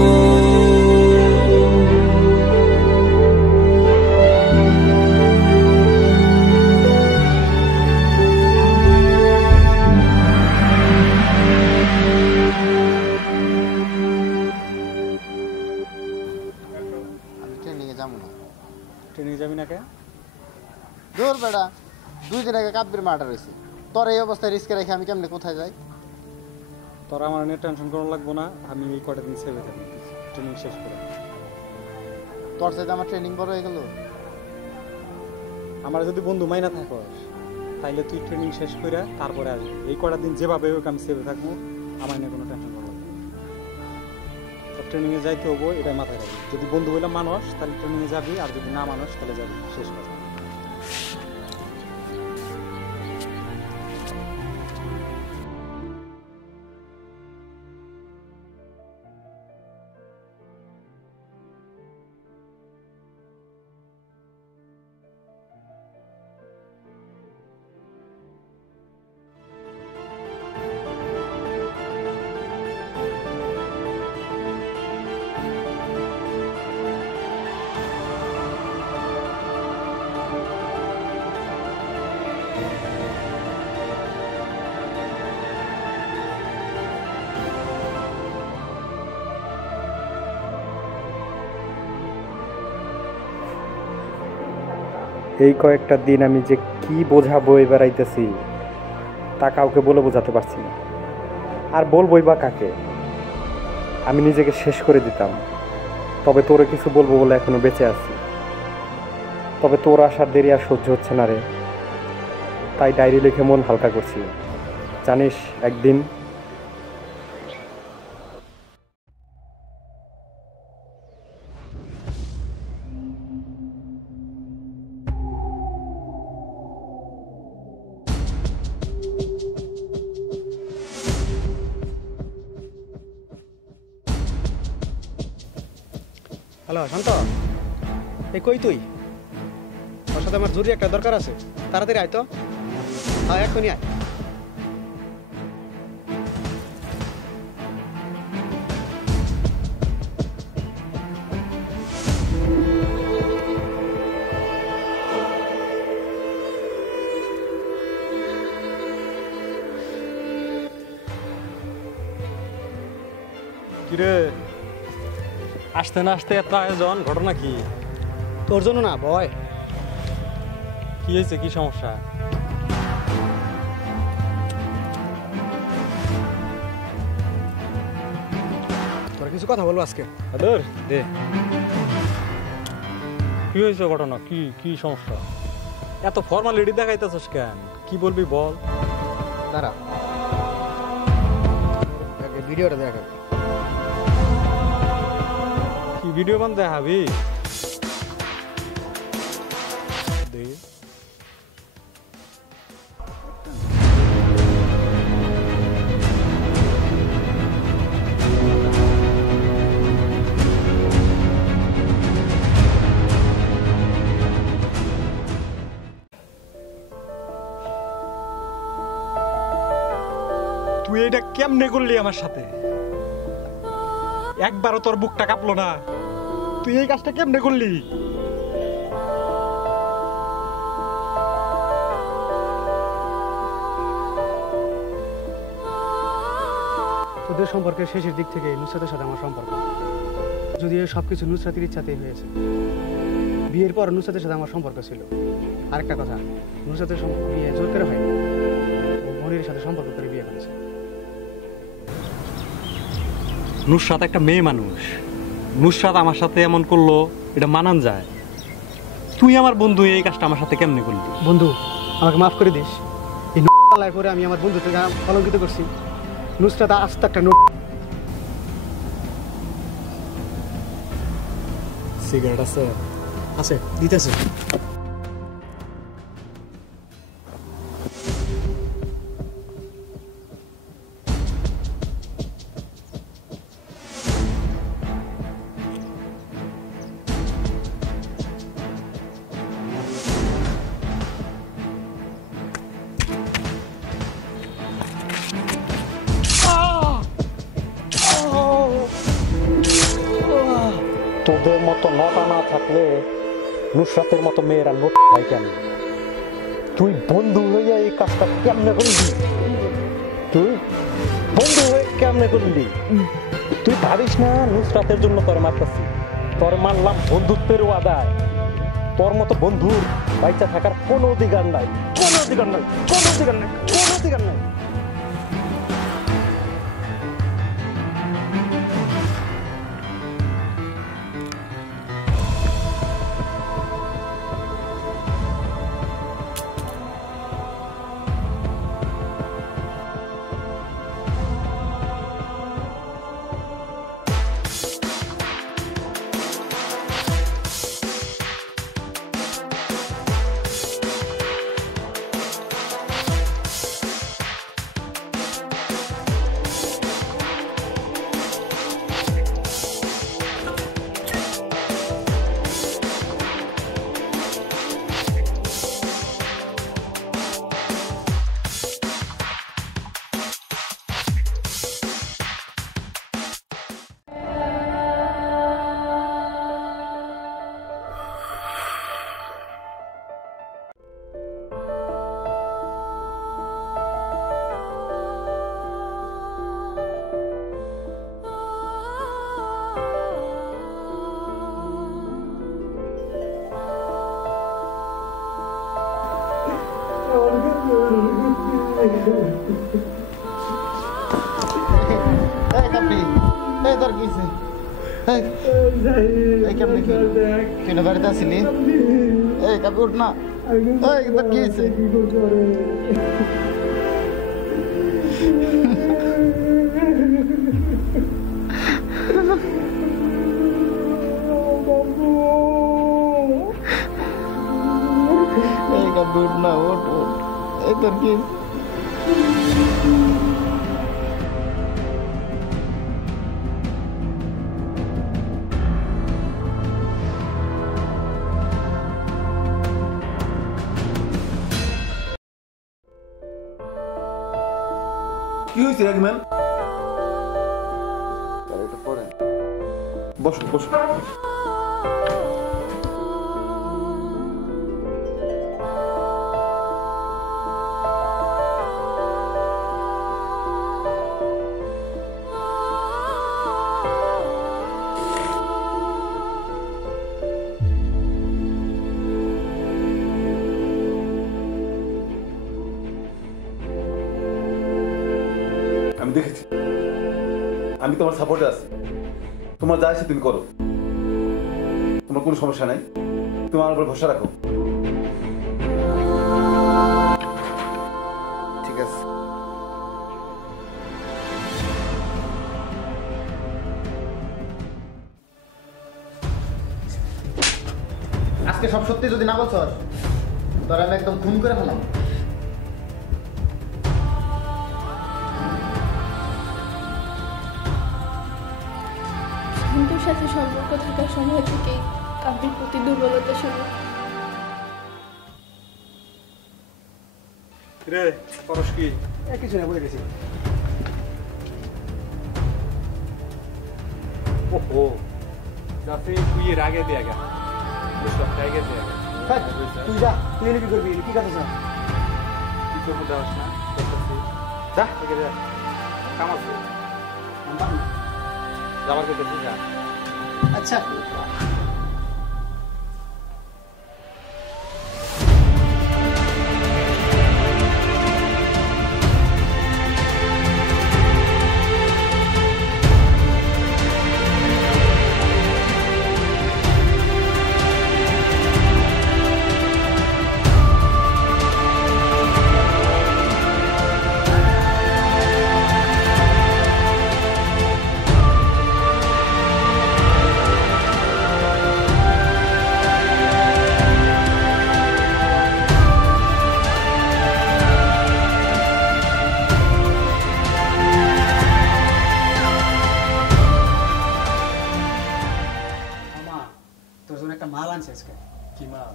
ট্রেনিং যাবি না কে? দূর বেড়া, 2 দিন আগে কাব্যের মার্ডার হয়েছে, তোর এই অবস্থায় রিস্কে রেখে আমি কেমনে কোথায় যাই? তোরা আমার নিয়ে টেনশন করা লাগবো না, আমি এই কটা দিন সেভে থাকি, ট্রেনিং শেষ করে। তোর সাথে আমার ট্রেনিং বড় হয়ে গেল। আমার যদি বন্ধু মাইনা থাকস তাইলে তুই ট্রেনিং শেষ করে তারপরে আসবি। এই কটা দিন যেভাবে হোক আমি সেভে থাকবো, আমার নিয়ে কোনো টেনশন করা লাগবে না। ট্রেনিংয়ে যাইতে হবো, এটাই মাথায় রাখবি। যদি বন্ধু বললাম মানুষ তাহলে ট্রেনিংয়ে যাবি, আর যদি না মানুষ তাহলে যাবি, শেষ কথা। এই কয়েকটা দিন আমি যে কি বোঝা বয়ে বেড়াইতেছি তা কাউকে বলে বোঝাতে পারছি না। আর বলবোই বা কাকে? আমি নিজেকে শেষ করে দিতাম, তবে তোরে কিছু বলবো বলে এখনো বেঁচে আছি। তবে তোর আসার দেরি আর সহ্য হচ্ছে না রে, তাই ডায়েরি লিখে মন হালকা করছি। জানিস একদিন হ্যালো শান্ত, এই কই তুই? তোর সাথে আমার জরুরি একটা দরকার আছে, তাড়াতাড়ি আয় তো। হ্যাঁ এখনই আয়। কিরে আসতে না আসতে এত আয়োজন, ঘটনা কি? তোর জন্য না ভয়। কি হয়েছে, কি সমস্যা? কিছু কথা বলবো আজকে। দে কি হয়েছে ঘটনা? কি কি সমস্যা? এত ফর্মালিটি দেখাইতেছস কেন? কি বলবি বল। দাঁড়া, ভিডিওটা দেখা। কি ভিডিও বান দেখাবি? দে তুই এটা কেমনে করলি আমার সাথে? একবারও তোর বুকটা কাঁপলো না? তুই এই কাজটা কেমনে করলি? তোদের সম্পর্কের শেষের দিক থেকে নুসরাতের সাথে আমার সম্পর্ক, যদিও সবকিছু নুসরাতের ইচ্ছাতেই হয়েছে। বিয়ের পর নুসরাতের সাথে আমার সম্পর্ক ছিল। আরেকটা কথা, নুসরাতের বিয়ে জোর করে হয়নি, ও মনিরের সাথে সম্পর্ক করে বিয়ে করেছে। নুসরাত একটা মেয়ে মানুষ, নুসরাত আমার সাথে এমন করলো, এটা মানান যায়? তুই আমার বন্ধু, এই কাজটা আমার সাথে কেমনে করলি? বন্ধু, আমাকে মাফ করে দিস। এই পাল্লায় পরে আমি আমার বন্ধুকে কলঙ্কিত করছি। নুসরাত আস্ত একটা নোট। সিগারেট আছে? আছে, দিতেছে। তোদের মতো নটা না থাকলে নুসরাতের মতো মেয়েরা নোট হয় কেন? তুই বন্ধু হইয়া এই কাজটা কেমনে করলি? তুই বন্ধু হয়ে কেমনে করলি? তুই ভাবিস না নুসরাতের জন্য তোর মারতেছি? তোর মানলাম বন্ধুত্বের আদায়। তোর মতো বন্ধুর বাইচা থাকার কোনো অধিকার নাই, কোনো অধিকার নাই, কোনো অধিকার নাই, কোনো অধিকার নাই। বাড়িতে আসিলি? এই কাপি উঠ না, তোর কি হয়েছে? এই কাপি উঠ না, ওঠ ওঠ। এই তোর কি? কি হয়েছে রাগম্যান? বসো বসো। আমি দেখেছি, আমি তোমার সাপোর্টে আছি। তোমার যা আছে তুমি করো, তোমার কোনো সমস্যা নাই, তুমি আমার উপর ভরসা রাখো। ঠিক আছে। আজকে সব সত্যি যদি না বলছ তোর আমি একদম খুন করে ফেলাম। শান্তর সাথে সম্পর্ক থাকার সময় থেকেই কাব্যের প্রতি দুর্বলতা শুরু। রে করস কি? কিছু না, বলে গেছি। ওহো যাতে তুই এর আগে দিয়ে গেল, বুঝলাম আগে দিয়ে গেল। তুই যা, তুই এনে কি করবি? কি কথা স্যার? কি করবো যাস না, যা থেকে যা, কাম আছে যাবার করতে যা। আচ্ছা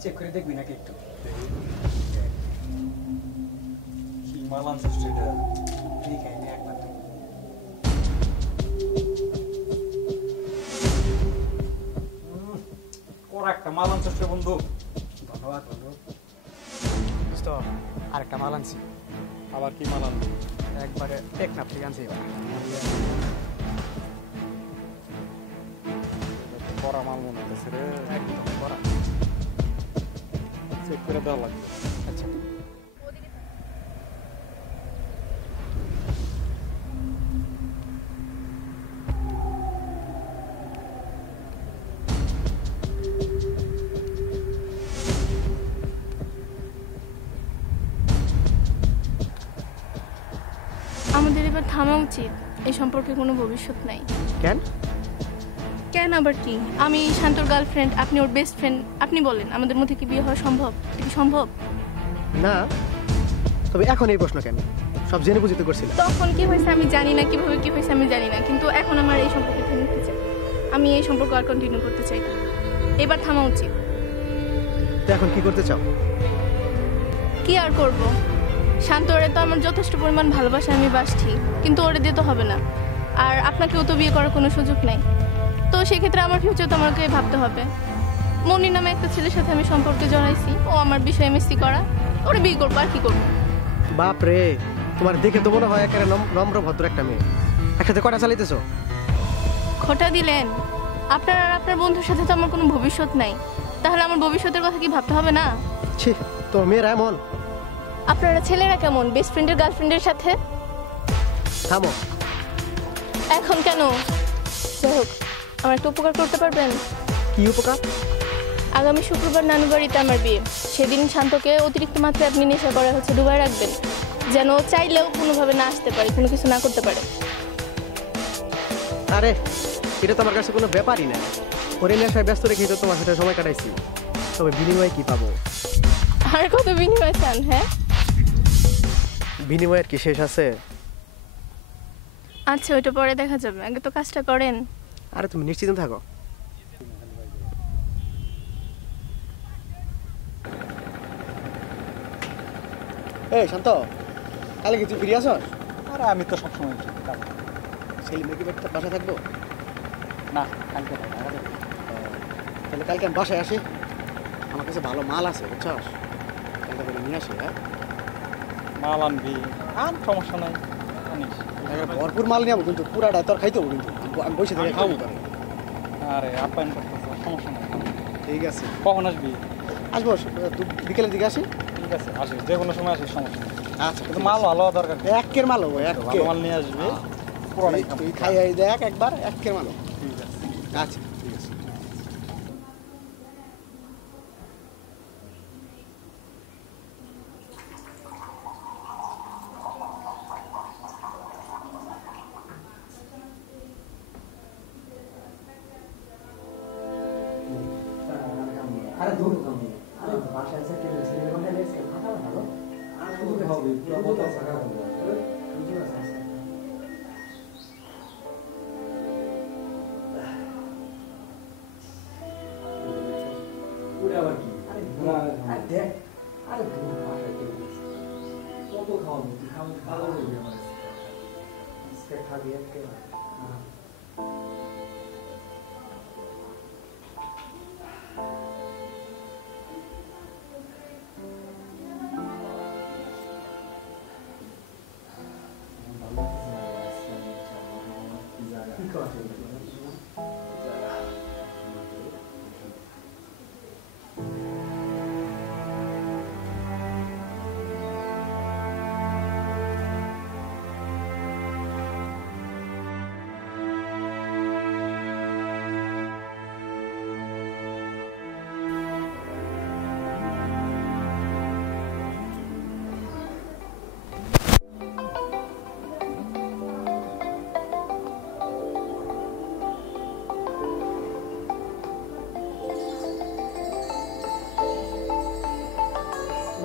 চেক করে দেখবি নাকি একটু? কি মাল আনছিস সেটা ঠিক আছে একবার ওর একটা মাল আনছিস রে বন্ধু। ধন্যবাদ বন্ধু। দোস্ত আরেকটা মাল আনছি। আবার কি মাল আনবি? একবারে টেকনাফ থেকে আনছি। করা মাল মনে হচ্ছে রে, একদম করা। চেক করে দেওয়া লাগবে। আচ্ছা আমাদের এবার থামা উচিত, এই সম্পর্কে কোনো ভবিষ্যৎ নাই। কেন? কেন আবার কি? আমি শান্তর গার্লফ্রেন্ড, আপনি ওর বেস্ট ফ্রেন্ড। আপনি বলেন আমাদের মধ্যে কি বিয়ে হওয়া সম্ভব? এটা কি সম্ভব? না, তবে এখন এই প্রশ্ন কেন? সব জেনে বুঝে তো করছিলাম। তখন কি হয়েছে আমি জানি না, কিভাবে কি হয়েছে আমি জানি না, কিন্তু এখন আমার এই সম্পর্কে নিতে চাই। আমি এই সম্পর্ক আর কন্টিনিউ করতে চাই না, এবার থামা উচিত। তো এখন কি করতে চাও? কি আর করব? শান্ত ওরে তো আমার যথেষ্ট পরিমাণ ভালোবাসা আমি বাসছি, কিন্তু ওরে দিয়ে তো হবে না। আর আপনাকেও তো বিয়ে করার কোনো সুযোগ নাই, তো সেক্ষেত্রে আমার ফিউচার তো আমাকে ভাবতে হবে। মনির নামে একটা ছেলের সাথে আমি সম্পর্কে জড়াইছি, ও আমার বিষয়ে এমএসসি করা, ওরে বিয়ে করবো, আর কি করবো? বাপ রে, তোমার দেখে তো মনে হয় একেবারে নম্র ভদ্র একটা মেয়ে। একসাথে কটা চালাইতেছো? খোটা দিলেন আপনার, আর আপনার বন্ধুর সাথে তো আমার কোনো ভবিষ্যৎ নাই, তাহলে আমার ভবিষ্যতের কথা কি ভাবতে হবে না? ছি, তোর মেয়েরা এমন। আপনারা ছেলেরা কেমন বেস্ট ফ্রেন্ডের গার্লফ্রেন্ডের সাথে? থামো। এখন কেন? যাই হোক, আমার একটা উপকার করতে পারবেন? কি উপকার? আগামী শুক্রবার নানু বাড়িতে আমার বিয়ে, সেদিন শান্তকে অতিরিক্ত মাত্রায় আপনি নেশা করা হচ্ছে ডুবাই রাখবেন, যেন চাইলেও কোনোভাবে না আসতে পারে, কোনো কিছু না করতে পারে। আরে এটা তো আমার কাছে কোনো ব্যাপারই না। ওরে নেশায় ব্যস্ত রেখেই তো তোমার সাথে সময় কাটাইছি, তবে বিনিময়ে কি পাবো? আর কত বিনিময় চান? হ্যাঁ, বিনিময়ের কি শেষ আছে? আচ্ছা ওইটা পরে দেখা যাবে, আগে তো কাজটা করেন। আরে তুমি নিশ্চিন্ত থাকো। এই শান্ত, কালে কি তুই ফিরে আসস? আরে আমি তো সবসময় ছেলে মেয়ে কি বাসায় থাকবো? না, কালকে তাহলে কালকে আমি বাসায় আসি, আমার কাছে ভালো মাল আছে বুঝছস, কালকে করে নিয়ে আসি। হ্যাঁ, মাল আনবি, আন, সমস্যা নাই, আনিস। ভরপুর মাল নিয়ে যাবো, কিন্তু পুরাটা তোর খাইতে হবো, কিন্তু আমি বসে থেকে খাবো তোর। আরে আপ্যায়ন করতেছ, সমস্যা নাই। ঠিক আছে, কখন আসবি? আসবো তুই বিকেলের দিকে আসি। ঠিক আছে, আসিস, যে কোনো সময় আসিস, সমস্যা নেই। আচ্ছা, কিন্তু মাল ভালো হওয়া দরকার। একের মাল হবো, ভালো মাল নিয়ে আসবি, পুরোটাই তুই খাই দেখ একবার, একের মাল। ঠিক আছে। আচ্ছা ঠিক আছে। আরে দূর কামু আরে বাসায় এসে কেউ ছেলে মানে লেসকে ফাটা ভালো আর শুধু হবে পুরো কথা সাকা বলবো বুঝতে পারছিস পুরো আবার কি আরে দেখ আরে দূর বাসায় কেউ কত খাওয়াবো তুই খাওয়া ভালো হবে আমার আজকে খাবি একটা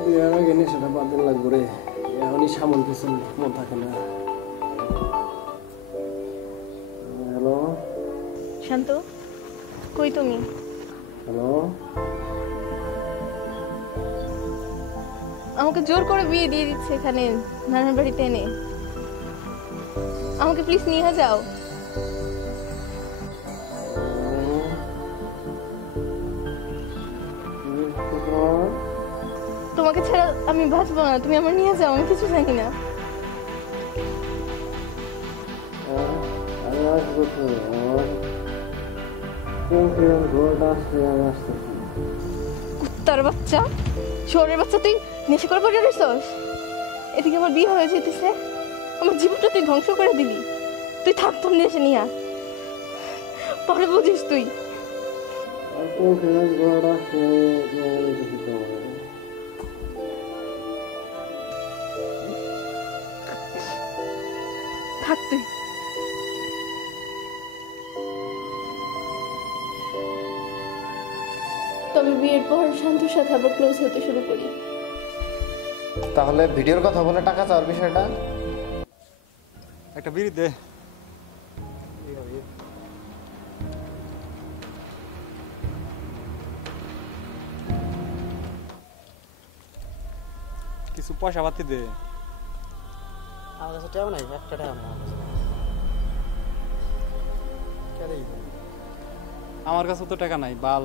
বিয়ের আগে নেশাটা বাদ দিন লাগবো রে, এখনই সামন পিছন মন থাকে না। হ্যালো শান্ত, কই তুমি? হ্যালো, আমাকে জোর করে বিয়ে দিয়ে দিচ্ছে এখানে নানার বাড়িতে এনে। আমাকে প্লিজ নিয়ে যাও। তোমাকে ছাড়া আমি বাঁচবো না, তুমি আমার নিয়ে যাও, আমি কিছু জানি না। কুত্তার বাচ্চা, শহরের বাচ্চা, তুই নেশা করে পড়ে রইছস। এদিকে আমার বিয়ে হয়ে যেতেছে, আমার জীবনটা তুই ধ্বংস করে দিবি। তুই থাক, তোর নেশা নিয়া পরে বুঝিস তুই। থাক তুই। তবে বিয়ের পর শান্তর সাথে আবার ক্লোজ হতে শুরু করি। তাহলে ভিডিওর কথা বলে টাকা চাওয়ার বিষয়টা? একটা বিড়ি দে। কিছু পয়সা পাতি দে। আমার কাছে টাকা নাই, একটা টাকা নাই আমার কাছে তো টাকা নাই, বাল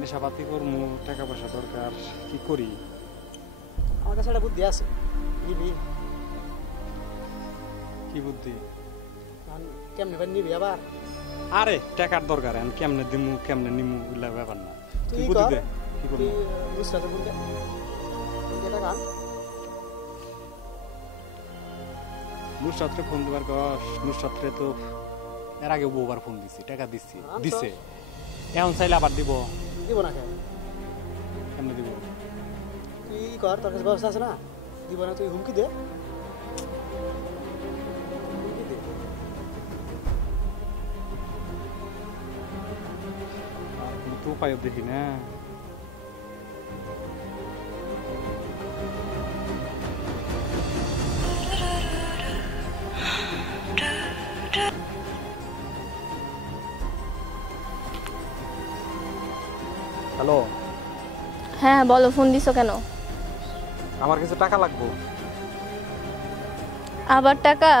নেশাপাতি করবো, টাকা পয়সা দরকার, কি করি? আমার কাছে একটা বুদ্ধি আছে, নিবি? কি বুদ্ধি? কেমনে ভাই নিবি আবার? আরে টাকার দরকার, আমি কেমনে দিমু কেমনে নিমু এগুলা ব্যাপার না। তুই বুদ্ধি দে, কি করবো? বুঝতে বলতে টাকা নুসরাতরে ফোন দিবার কস। নুসরাতরে তো এর আগে বহুবার ফোন দিছি, টাকা দিছি, দিছে। এখন চাইলে আবার দিব? দিব না কেন? কেমনে দিব? তুই কর, তোর কাছে ব্যবস্থা আছে না? দিব না, তুই হুমকি দে। তো উপায় দেখি না। হ্যালো। হ্যাঁ বলো, ফোন দিছো কেন? আমার কিছু টাকা লাগবে। আবার টাকা?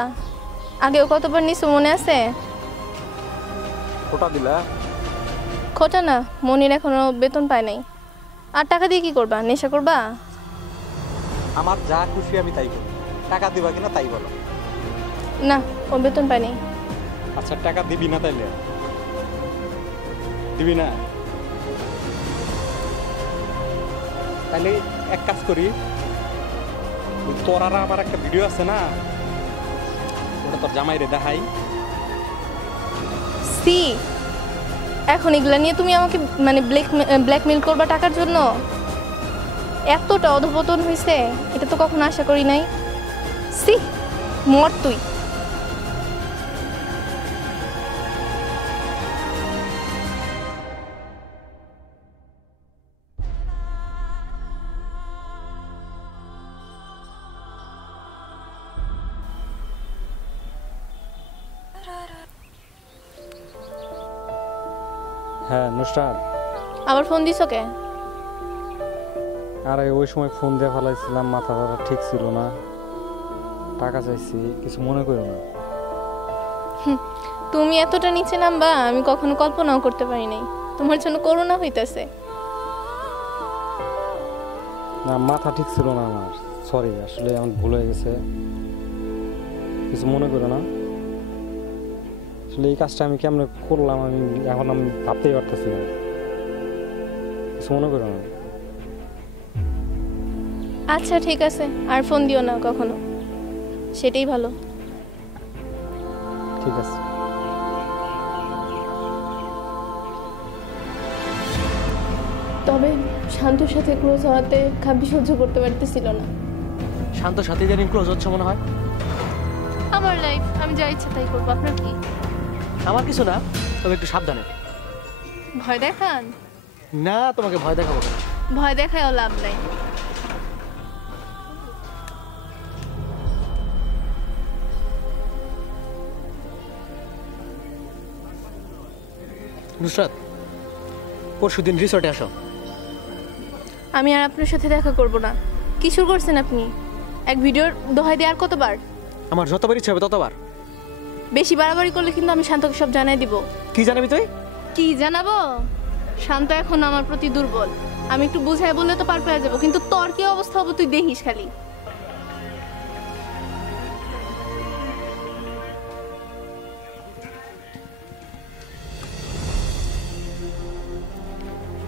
আগেও কতবার নিছো মনে আছে? কোটা দিলা? খোটা না, মনির এখনো বেতন পায় নাই। আর টাকা দিয়ে কি করবা? নেশা করবা? আমার যা খুশি আমি তাই করি, টাকা দিবা কিনা তাই বলো। না, ও বেতন পায় নাই। আচ্ছা টাকা দিবি না তাইলে? দিবি না? তাহলে এক কাজ করি, তোর আর আমার একটা ভিডিও আছে না, ওটা তোর জামাইরে দেখাই, সি এখন এগুলা নিয়ে তুমি আমাকে মানে ব্ল্যাকমেল করবা টাকার জন্য? এতটা অধপতন হয়েছে এটা তো কখনো আশা করি নাই। সি মর তুই। হ্যাঁ নুসরাত, আবার ফোন দিছো কে? আরে ওই সময় ফোন দিয়ে ফেলাইছিলাম, মাথা ধরা ঠিক ছিল না, টাকা চাইছি, কিছু মনে করো না। তুমি এতটা নিচে নামবা আমি কখনো কল্পনাও করতে পারি নাই। তোমার জন্য করোনা হইতাছে। না মাথা ঠিক ছিল না আমার, সরি, আসলে আমার ভুল হয়ে গেছে, কিছু মনে করো না। আসলে এই কাজটা আমি কেমন করলাম আমি এখন আমি ভাবতেই পারতেছি না, কিছু মনে করো না। আচ্ছা ঠিক আছে, আর ফোন দিও না কখনো, সেটাই ভালো। ঠিক আছে। তবে শান্তর সাথে ক্লোজ হওয়াতে কাব্যি সহ্য করতে পারতেছিল না। শান্তর সাথে জানি ক্লোজ হচ্ছে মনে হয়। আমার লাইফ, আমি যা ইচ্ছা তাই করবো, আপনার কি? আমার কিছু না, তবে একটু সাবধানে। ভয় দেখান? না, তোমাকে ভয় দেখাবো না। ভয় দেখায়ও লাভ নাই। নুসরাত, পরশুদিন রিসর্টে আসো। আমি আর আপনার সাথে দেখা করব না। কি শুরু করছেন আপনি? এক ভিডিওর দোহাই দিয়ে আর কতবার? আমার যতবার ইচ্ছা হবে ততবার। বেশি বাড়াবাড়ি করলে কিন্তু আমি শান্তকে সব জানাই দিব। কি জানাবি তুই? কি জানাবো? শান্ত এখন আমার প্রতি দুর্বল, আমি একটু বুঝাই বললে তো পার পেয়ে যাবো, কিন্তু তোর কি অবস্থা হবে তুই দেখিস খালি।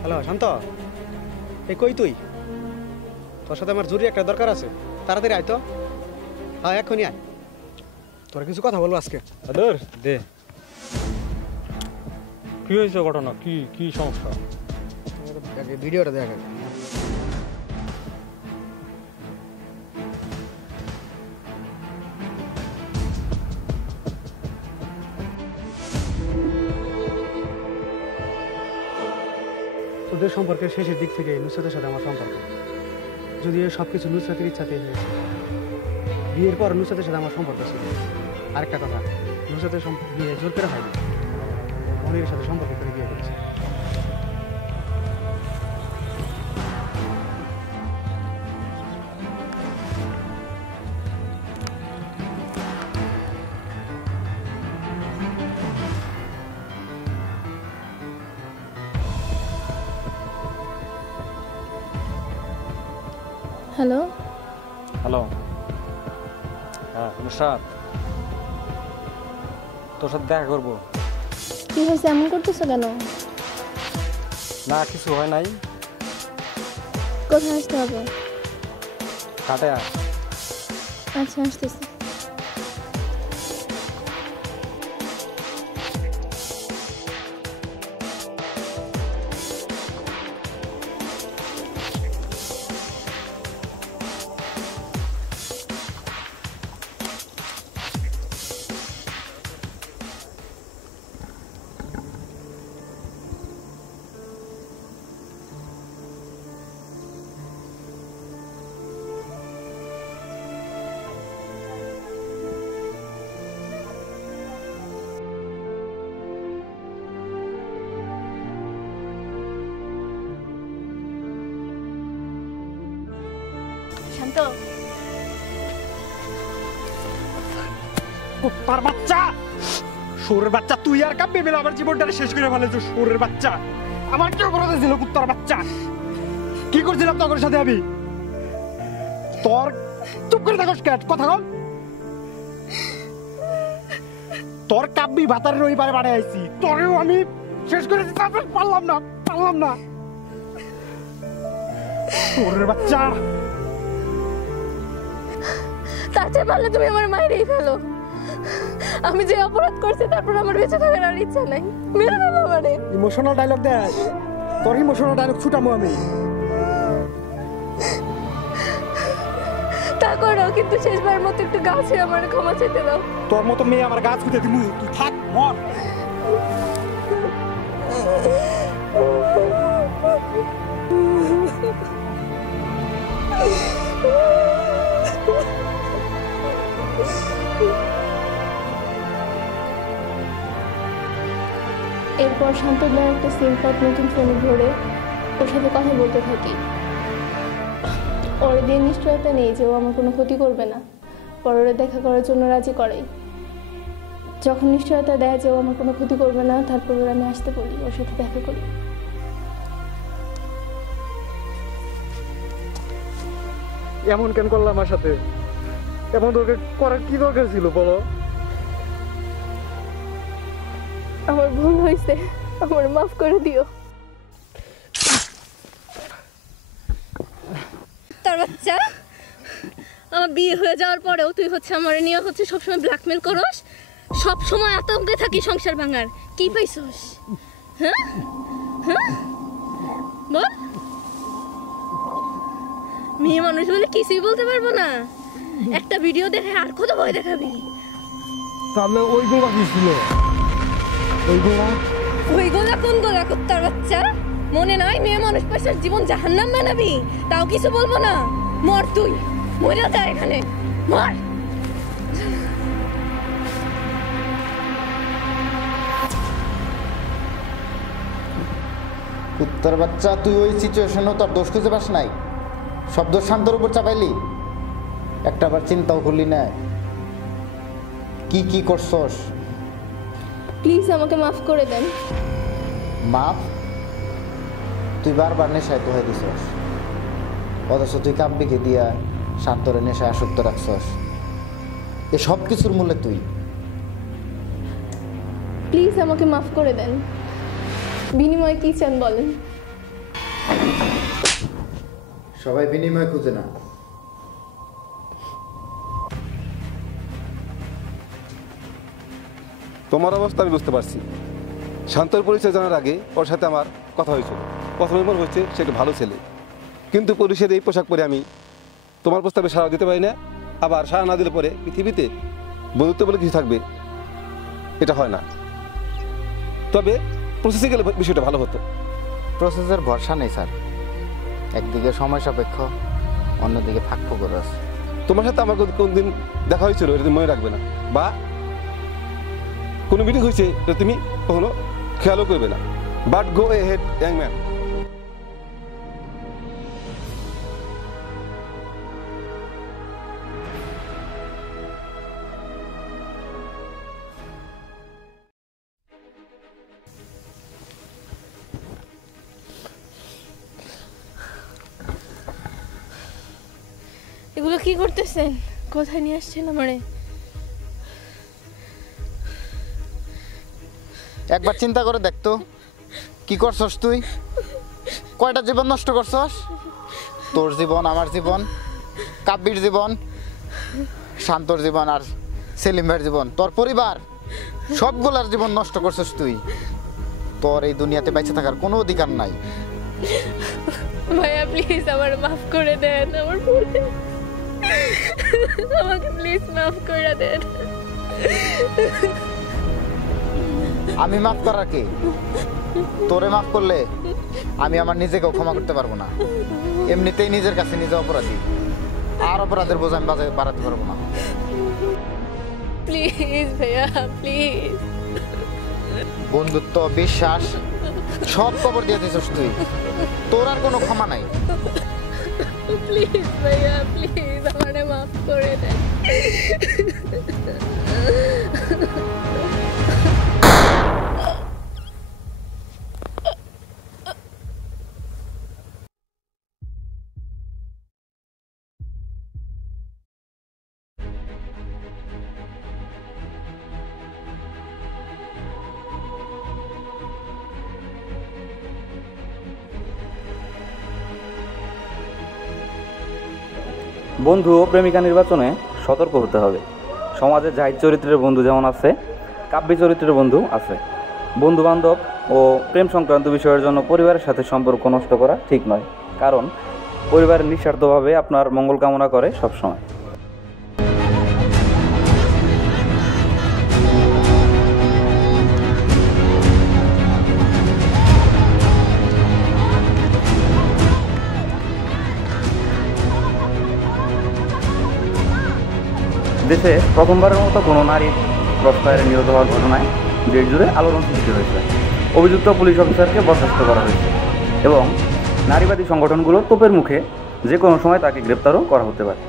হ্যালো শান্ত, এই কই তুই? তোর সাথে আমার জরুরি একটা দরকার আছে, তাড়াতাড়ি আয় তো। হ্যাঁ এক্ষুনি আয়, তোর কিছু কথা বলবো আজকে। আদর দে, কি হয়েছে ঘটনা? কি কি সমস্যা? ভিডিওটা দেখ। তোদের সম্পর্কের শেষের দিক থেকে নুসরাতের সাথে আমার সম্পর্ক, যদিও সব কিছু নুসরাতের ইচ্ছাতেই হয়েছে। বিয়ের পর নুসরাতের সাথে আমার সম্পর্ক ছিল। আরেকটা কথা, নুসরাতের বিয়ে জোর করে হয়নি, মনিরের সাথে সম্পর্ক করে বিয়ে করেছে। হ্যালো হ্যালো, হ্যাঁ নুসরাত, তোর সাথে দেখা করবো। কি হয়েছে, এমন করতেছো কেন? না কিছু হয় নাই। কোথায় আসতে হবে? কাটে আয়। আচ্ছা আসতেছি। শান্ত, কুত্তার বাচ্চা, সুরের বাচ্চা, তুই আর কাব্যি মিলে আমার জীবনটা শেষ করে ফেলেছো। সুরের বাচ্চা, আমার কি অপরাধ ছিল? কুত্তার বাচ্চা, কি করছিলাম তোর সাথে আমি? তোর চুপ করে থাকস কেন? কথা বল। তোর কাব্যি ভাতারের ওই পারে বাড়ে আইছি, তোরেও আমি শেষ করে দিতে পারলাম না। সুরের বাচ্চা, তার চেয়ে পারলে তুমি আমার মায়েরই ফেলো। আমি যে অপরাধ করছি তারপর আমার বেঁচে থাকার আর ইচ্ছা নাই, মেরে ফেলো আমারে। ইমোশনাল ডায়লগ দেখ, তোর ইমোশনাল ডায়লগ ছুটামো আমি। তা করো, কিন্তু শেষবার মতো একটু গা ছুঁয়ে আমার ক্ষমা চাইতে দাও। তোর মতো মেয়ে আমার গা ছুঁতে দিমু, তুই থাক মর। এরপর শান্তদার একটা সিম কার্ড নতুন ফোনে ভরে ওর সাথে কথা বলতে থাকি। ওর দিয়ে নিশ্চয়তা নেই যে ও আমার কোনো ক্ষতি করবে না, পরে দেখা করার জন্য রাজি করাই। যখন নিশ্চয়তা দেয় যে ও আমার কোনো ক্ষতি করবে না, তারপর আমি আসতে বলি, ওর সাথে দেখা করি। এমন কেন করলাম আমার সাথে? এমন তোকে করার কি দরকার ছিল বলো? আমার ভুল হয়েছে, আমার মাফ করে দিও। তার বাচ্চা, আমার বিয়ে হয়ে যাওয়ার পরেও তুই হচ্ছে আমার নিয়ে হচ্ছে সবসময় ব্ল্যাকমেল করস, সব সময় আতঙ্কে থাকি সংসার ভাঙার। কি পাইছস? হ্যাঁ হ্যাঁ বল। মেয়ে মানুষ বলে কিছুই বলতে পারবো না, একটা ভিডিও দেখে আর কত ভয় দেখাবি? তাহলে ওইগুলো কি ছিল? ওইগুলা কোন গোলা কুত্তার বাচ্চা? মনে নয় মেয়ে মানুষ পয়সার জীবন জাহান্নাম বানাবি? তাও কিছু বলবো না, মর তুই, মরে যা এখানে, মর। কুত্তার বাচ্চা, তুই ওই সিচুয়েশনেও তোর দোষ খুঁজে পাস নাই, সব দোষ শান্তর উপর চাপাইলি, একটাবার চিন্তাও করলি না কি কি করছস। প্লিজ আমাকে মাফ করে দেন। মাফ? তুই বারবার নেশায় তোহাই দিছস, অথচ তুই কাব্যিকে দিয়া শান্তরে নেশায় আসক্ত রাখছস। এ সব কিছুর মূলে তুই। প্লিজ আমাকে মাফ করে দেন। বিনিময়ে কি চান বলেন? সবাই বিনিময় খুঁজে না। তোমার অবস্থা আমি বুঝতে পারছি। শান্তর পরিচয় জানার আগে ওর সাথে আমার কথা হয়েছিল। প্রথমে মনে হচ্ছে সে একটা ভালো ছেলে, কিন্তু পুলিশের এই পোশাক পরে আমি তোমার প্রস্তাবে সাড়া দিতে পারি না। আবার সাড়া না দিলে পরে পৃথিবীতে বন্ধুত্ব বলে কিছু থাকবে, এটা হয় না। তবে প্রসেসে গেলে বিষয়টা ভালো হতো। প্রসেসের ভরসা নেই স্যার, একদিকে সময় সাপেক্ষ, অন্যদিকে ফাঁকফোকর আছে। তোমার সাথে আমার কোনদিন দেখা হয়েছিল এটা তুমি মনে রাখবে না, বা কোনো মিটিং হয়েছে এটা তুমি কখনো খেয়ালও করবে না। But go A head young man. এগুলো কি করতেছেন? কোথায় নিয়ে আসছেন আমারে? একবার চিন্তা করে দেখতো কি করছস তুই, কয়টা জীবন নষ্ট করছস। তোর জীবন, আমার জীবন, কাব্যির জীবন, শান্তর জীবন, আর সেলিম ভাইয়ের জীবন, তোর পরিবার, সবগুলার জীবন নষ্ট করছস তুই। তোর এই দুনিয়াতে বেঁচে থাকার কোনো অধিকার নাই। ভাইয়া প্লিজ আমার মাফ করে দেন, আমার ভুল, আমাকে প্লিজ মাফ করে দেন। আমি মাফ করার কে? তোরে মাফ করলে আমি আমার নিজেকেও ক্ষমা করতে পারবো না। এমনিতেই নিজের কাছে নিজে অপরাধী, আর অপরাধের বোঝা আমি বাড়াতে পারবো না। প্লিজ ভাইয়া প্লিজ। বন্ধুত্ব, বিশ্বাস সব কবর দিয়ে দিছিস তুই, তোর আর কোনো ক্ষমা নাই। প্লিজ ভাইয়া প্লিজ আমারে মাফ করে দেন। বন্ধু ও প্রেমিকা নির্বাচনে সতর্ক হতে হবে। সমাজে জাহিদ চরিত্রের বন্ধু যেমন আছে, কাব্যি চরিত্রের বন্ধু আছে। বন্ধু বান্ধব ও প্রেম সংক্রান্ত বিষয়ের জন্য পরিবারের সাথে সম্পর্ক নষ্ট করা ঠিক নয়, কারণ পরিবারের নিঃস্বার্থভাবে আপনার মঙ্গল কামনা করে সবসময়। দেশে প্রথমবারের মতো কোনো নারী ক্রসফায়ারে নিহত হওয়ার ঘটনায় দেশ জুড়ে আলোড়ন সৃষ্টি হয়েছে। অভিযুক্ত পুলিশ অফিসারকে বরখাস্ত করা হয়েছে এবং নারীবাদী সংগঠনগুলোর তোপের মুখে যে কোনো সময় তাকে গ্রেপ্তারও করা হতে পারে।